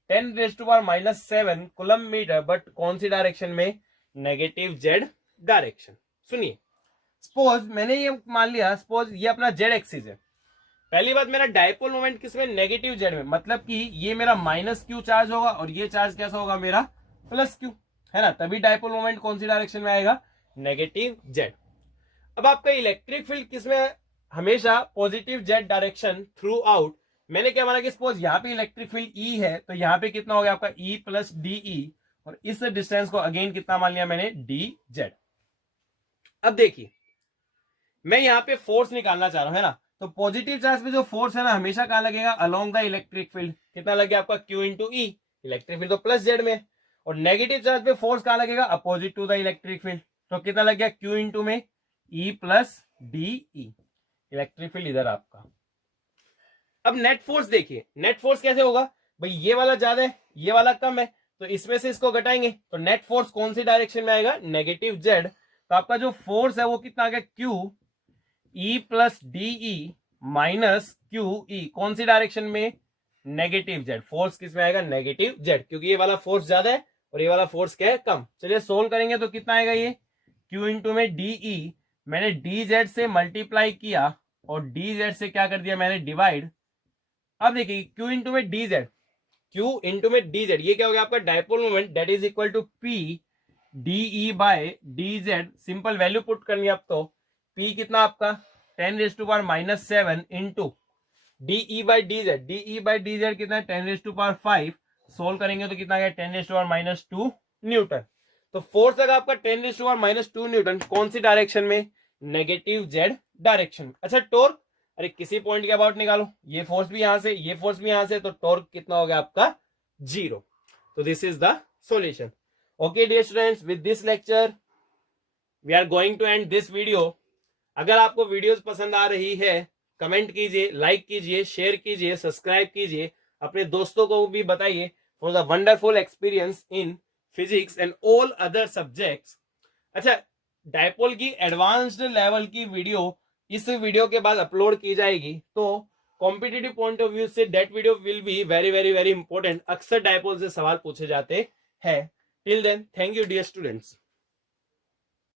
10⁻⁻7 कूलम मीटर, बट कौन सी डायरेक्शन में, नेगेटिव जेड डायरेक्शन। सुनिए, सपोज मैंने ये मान लिया, सपोज ये अपना जेड एक्सिस है। पहली बात, मेरा डायपोल मोमेंट किसमें, नेगेटिव जेड में, मतलब कि ये मेरा -q चार्ज होगा और ये चार्ज कैसा होगा मेरा +q, है ना। तभी डायपोल मोमेंट कौन सी डायरेक्शन में आएगा, नेगेटिव जेड। अब आपका इलेक्ट्रिक फील्ड किसमें, हमेशा positive Z direction through out. मैंने क्या माना कि सपोज यहाँ पे इलेक्ट्रिक फील्ड ई है, तो यहाँ पे कितना हो गया आपका ई प्लस डीई, और इस डिस्टेंस को अगेन कितना मान लिया मैंने, डी जेड। अब देखिए, मैं यहाँ पे फोर्स निकालना चाह रहा हूं, है ना। तो पॉजिटिव चार्ज पे जो फोर्स है ना, हमेशा कहां लगेगा, अलोंग द इलेक्ट्रिक फील्ड। कितना लग गया आपका, Q into E, electric field तो प्लस जेड में। और नेगेटिव चार्ज पे फोर्स कहां लगेगा, opposite to the electric field. तो कितना लग गया, क्यू इंटू में E plus D E, electric field इधर आपका। अब नेट फोर्स देखिए, नेट फोर्स कैसे होगा भाई, ये वाला ज्यादा है ये वाला कम है, तो इसमें से इसको घटाएंगे तो नेट फोर्स कौन सी डायरेक्शन में आएगा, नेगेटिव जेड। तो आपका जो फोर्स है वो कितना आ गया, Q E plus DE minus Q E, कौन सी डायरेक्शन में, नेगेटिव जेड। फोर्स किस में आएगा, नेगेटिव जेड, क्योंकि ये वाला फोर्स ज्यादा है और ये वाला फोर्स क्या है, कम। चलिए सोल्व करेंगे तो कितना आएगा, ये क्यू इंटू में डीई, मैंने डी जेड से मल्टीप्लाई किया और डी जेड से क्या कर दिया मैंने, डिवाइड। अब देखिए क्यू इंटू में डी जेड, क्यू इंटू में डी जेड, ये क्या हो गया आपका dipole moment, that is equal to P DE by D Z. Simple value put करनी है आप, तो पी कितना आपका 10⁻⁻7 into DE by D Z, DE by D Z कितना है 10⁵. सोल्व करेंगे तो कितना आ गया 10⁻⁻2 न्यूटन। तो फोर्स लगा आपका 10⁻⁻2 न्यूटन, कौन सी डायरेक्शन में, नेगेटिव जेड डायरेक्शन। अच्छा टॉर्क, अरे किसी पॉइंट के अबाउट निकालो, ये फोर्स भी यहां से ये फोर्स भी यहां से, तो टॉर्क कितना हो गया आपका 0। तो this is the solution. Okay dear students, with this lecture we are going to end this video. अगर आपको वीडियोस पसंद आ रही है, कमेंट कीजिए, लाइक कीजिए, शेयर कीजिए, सब्सक्राइब कीजिए, अपने दोस्तों को भी बताइए for the wonderful experience in physics and all other subjects. अच्छा, डायपोल की एडवांस्ड लेवल की वीडियो इस वीडियो के बाद अपलोड की जाएगी, तो कॉम्पिटिटिव पॉइंट ऑफ व्यू से that video will be very very very important. अक्सर डायपोल से सवाल पूछे जाते हैं। Till then, thank you dear students.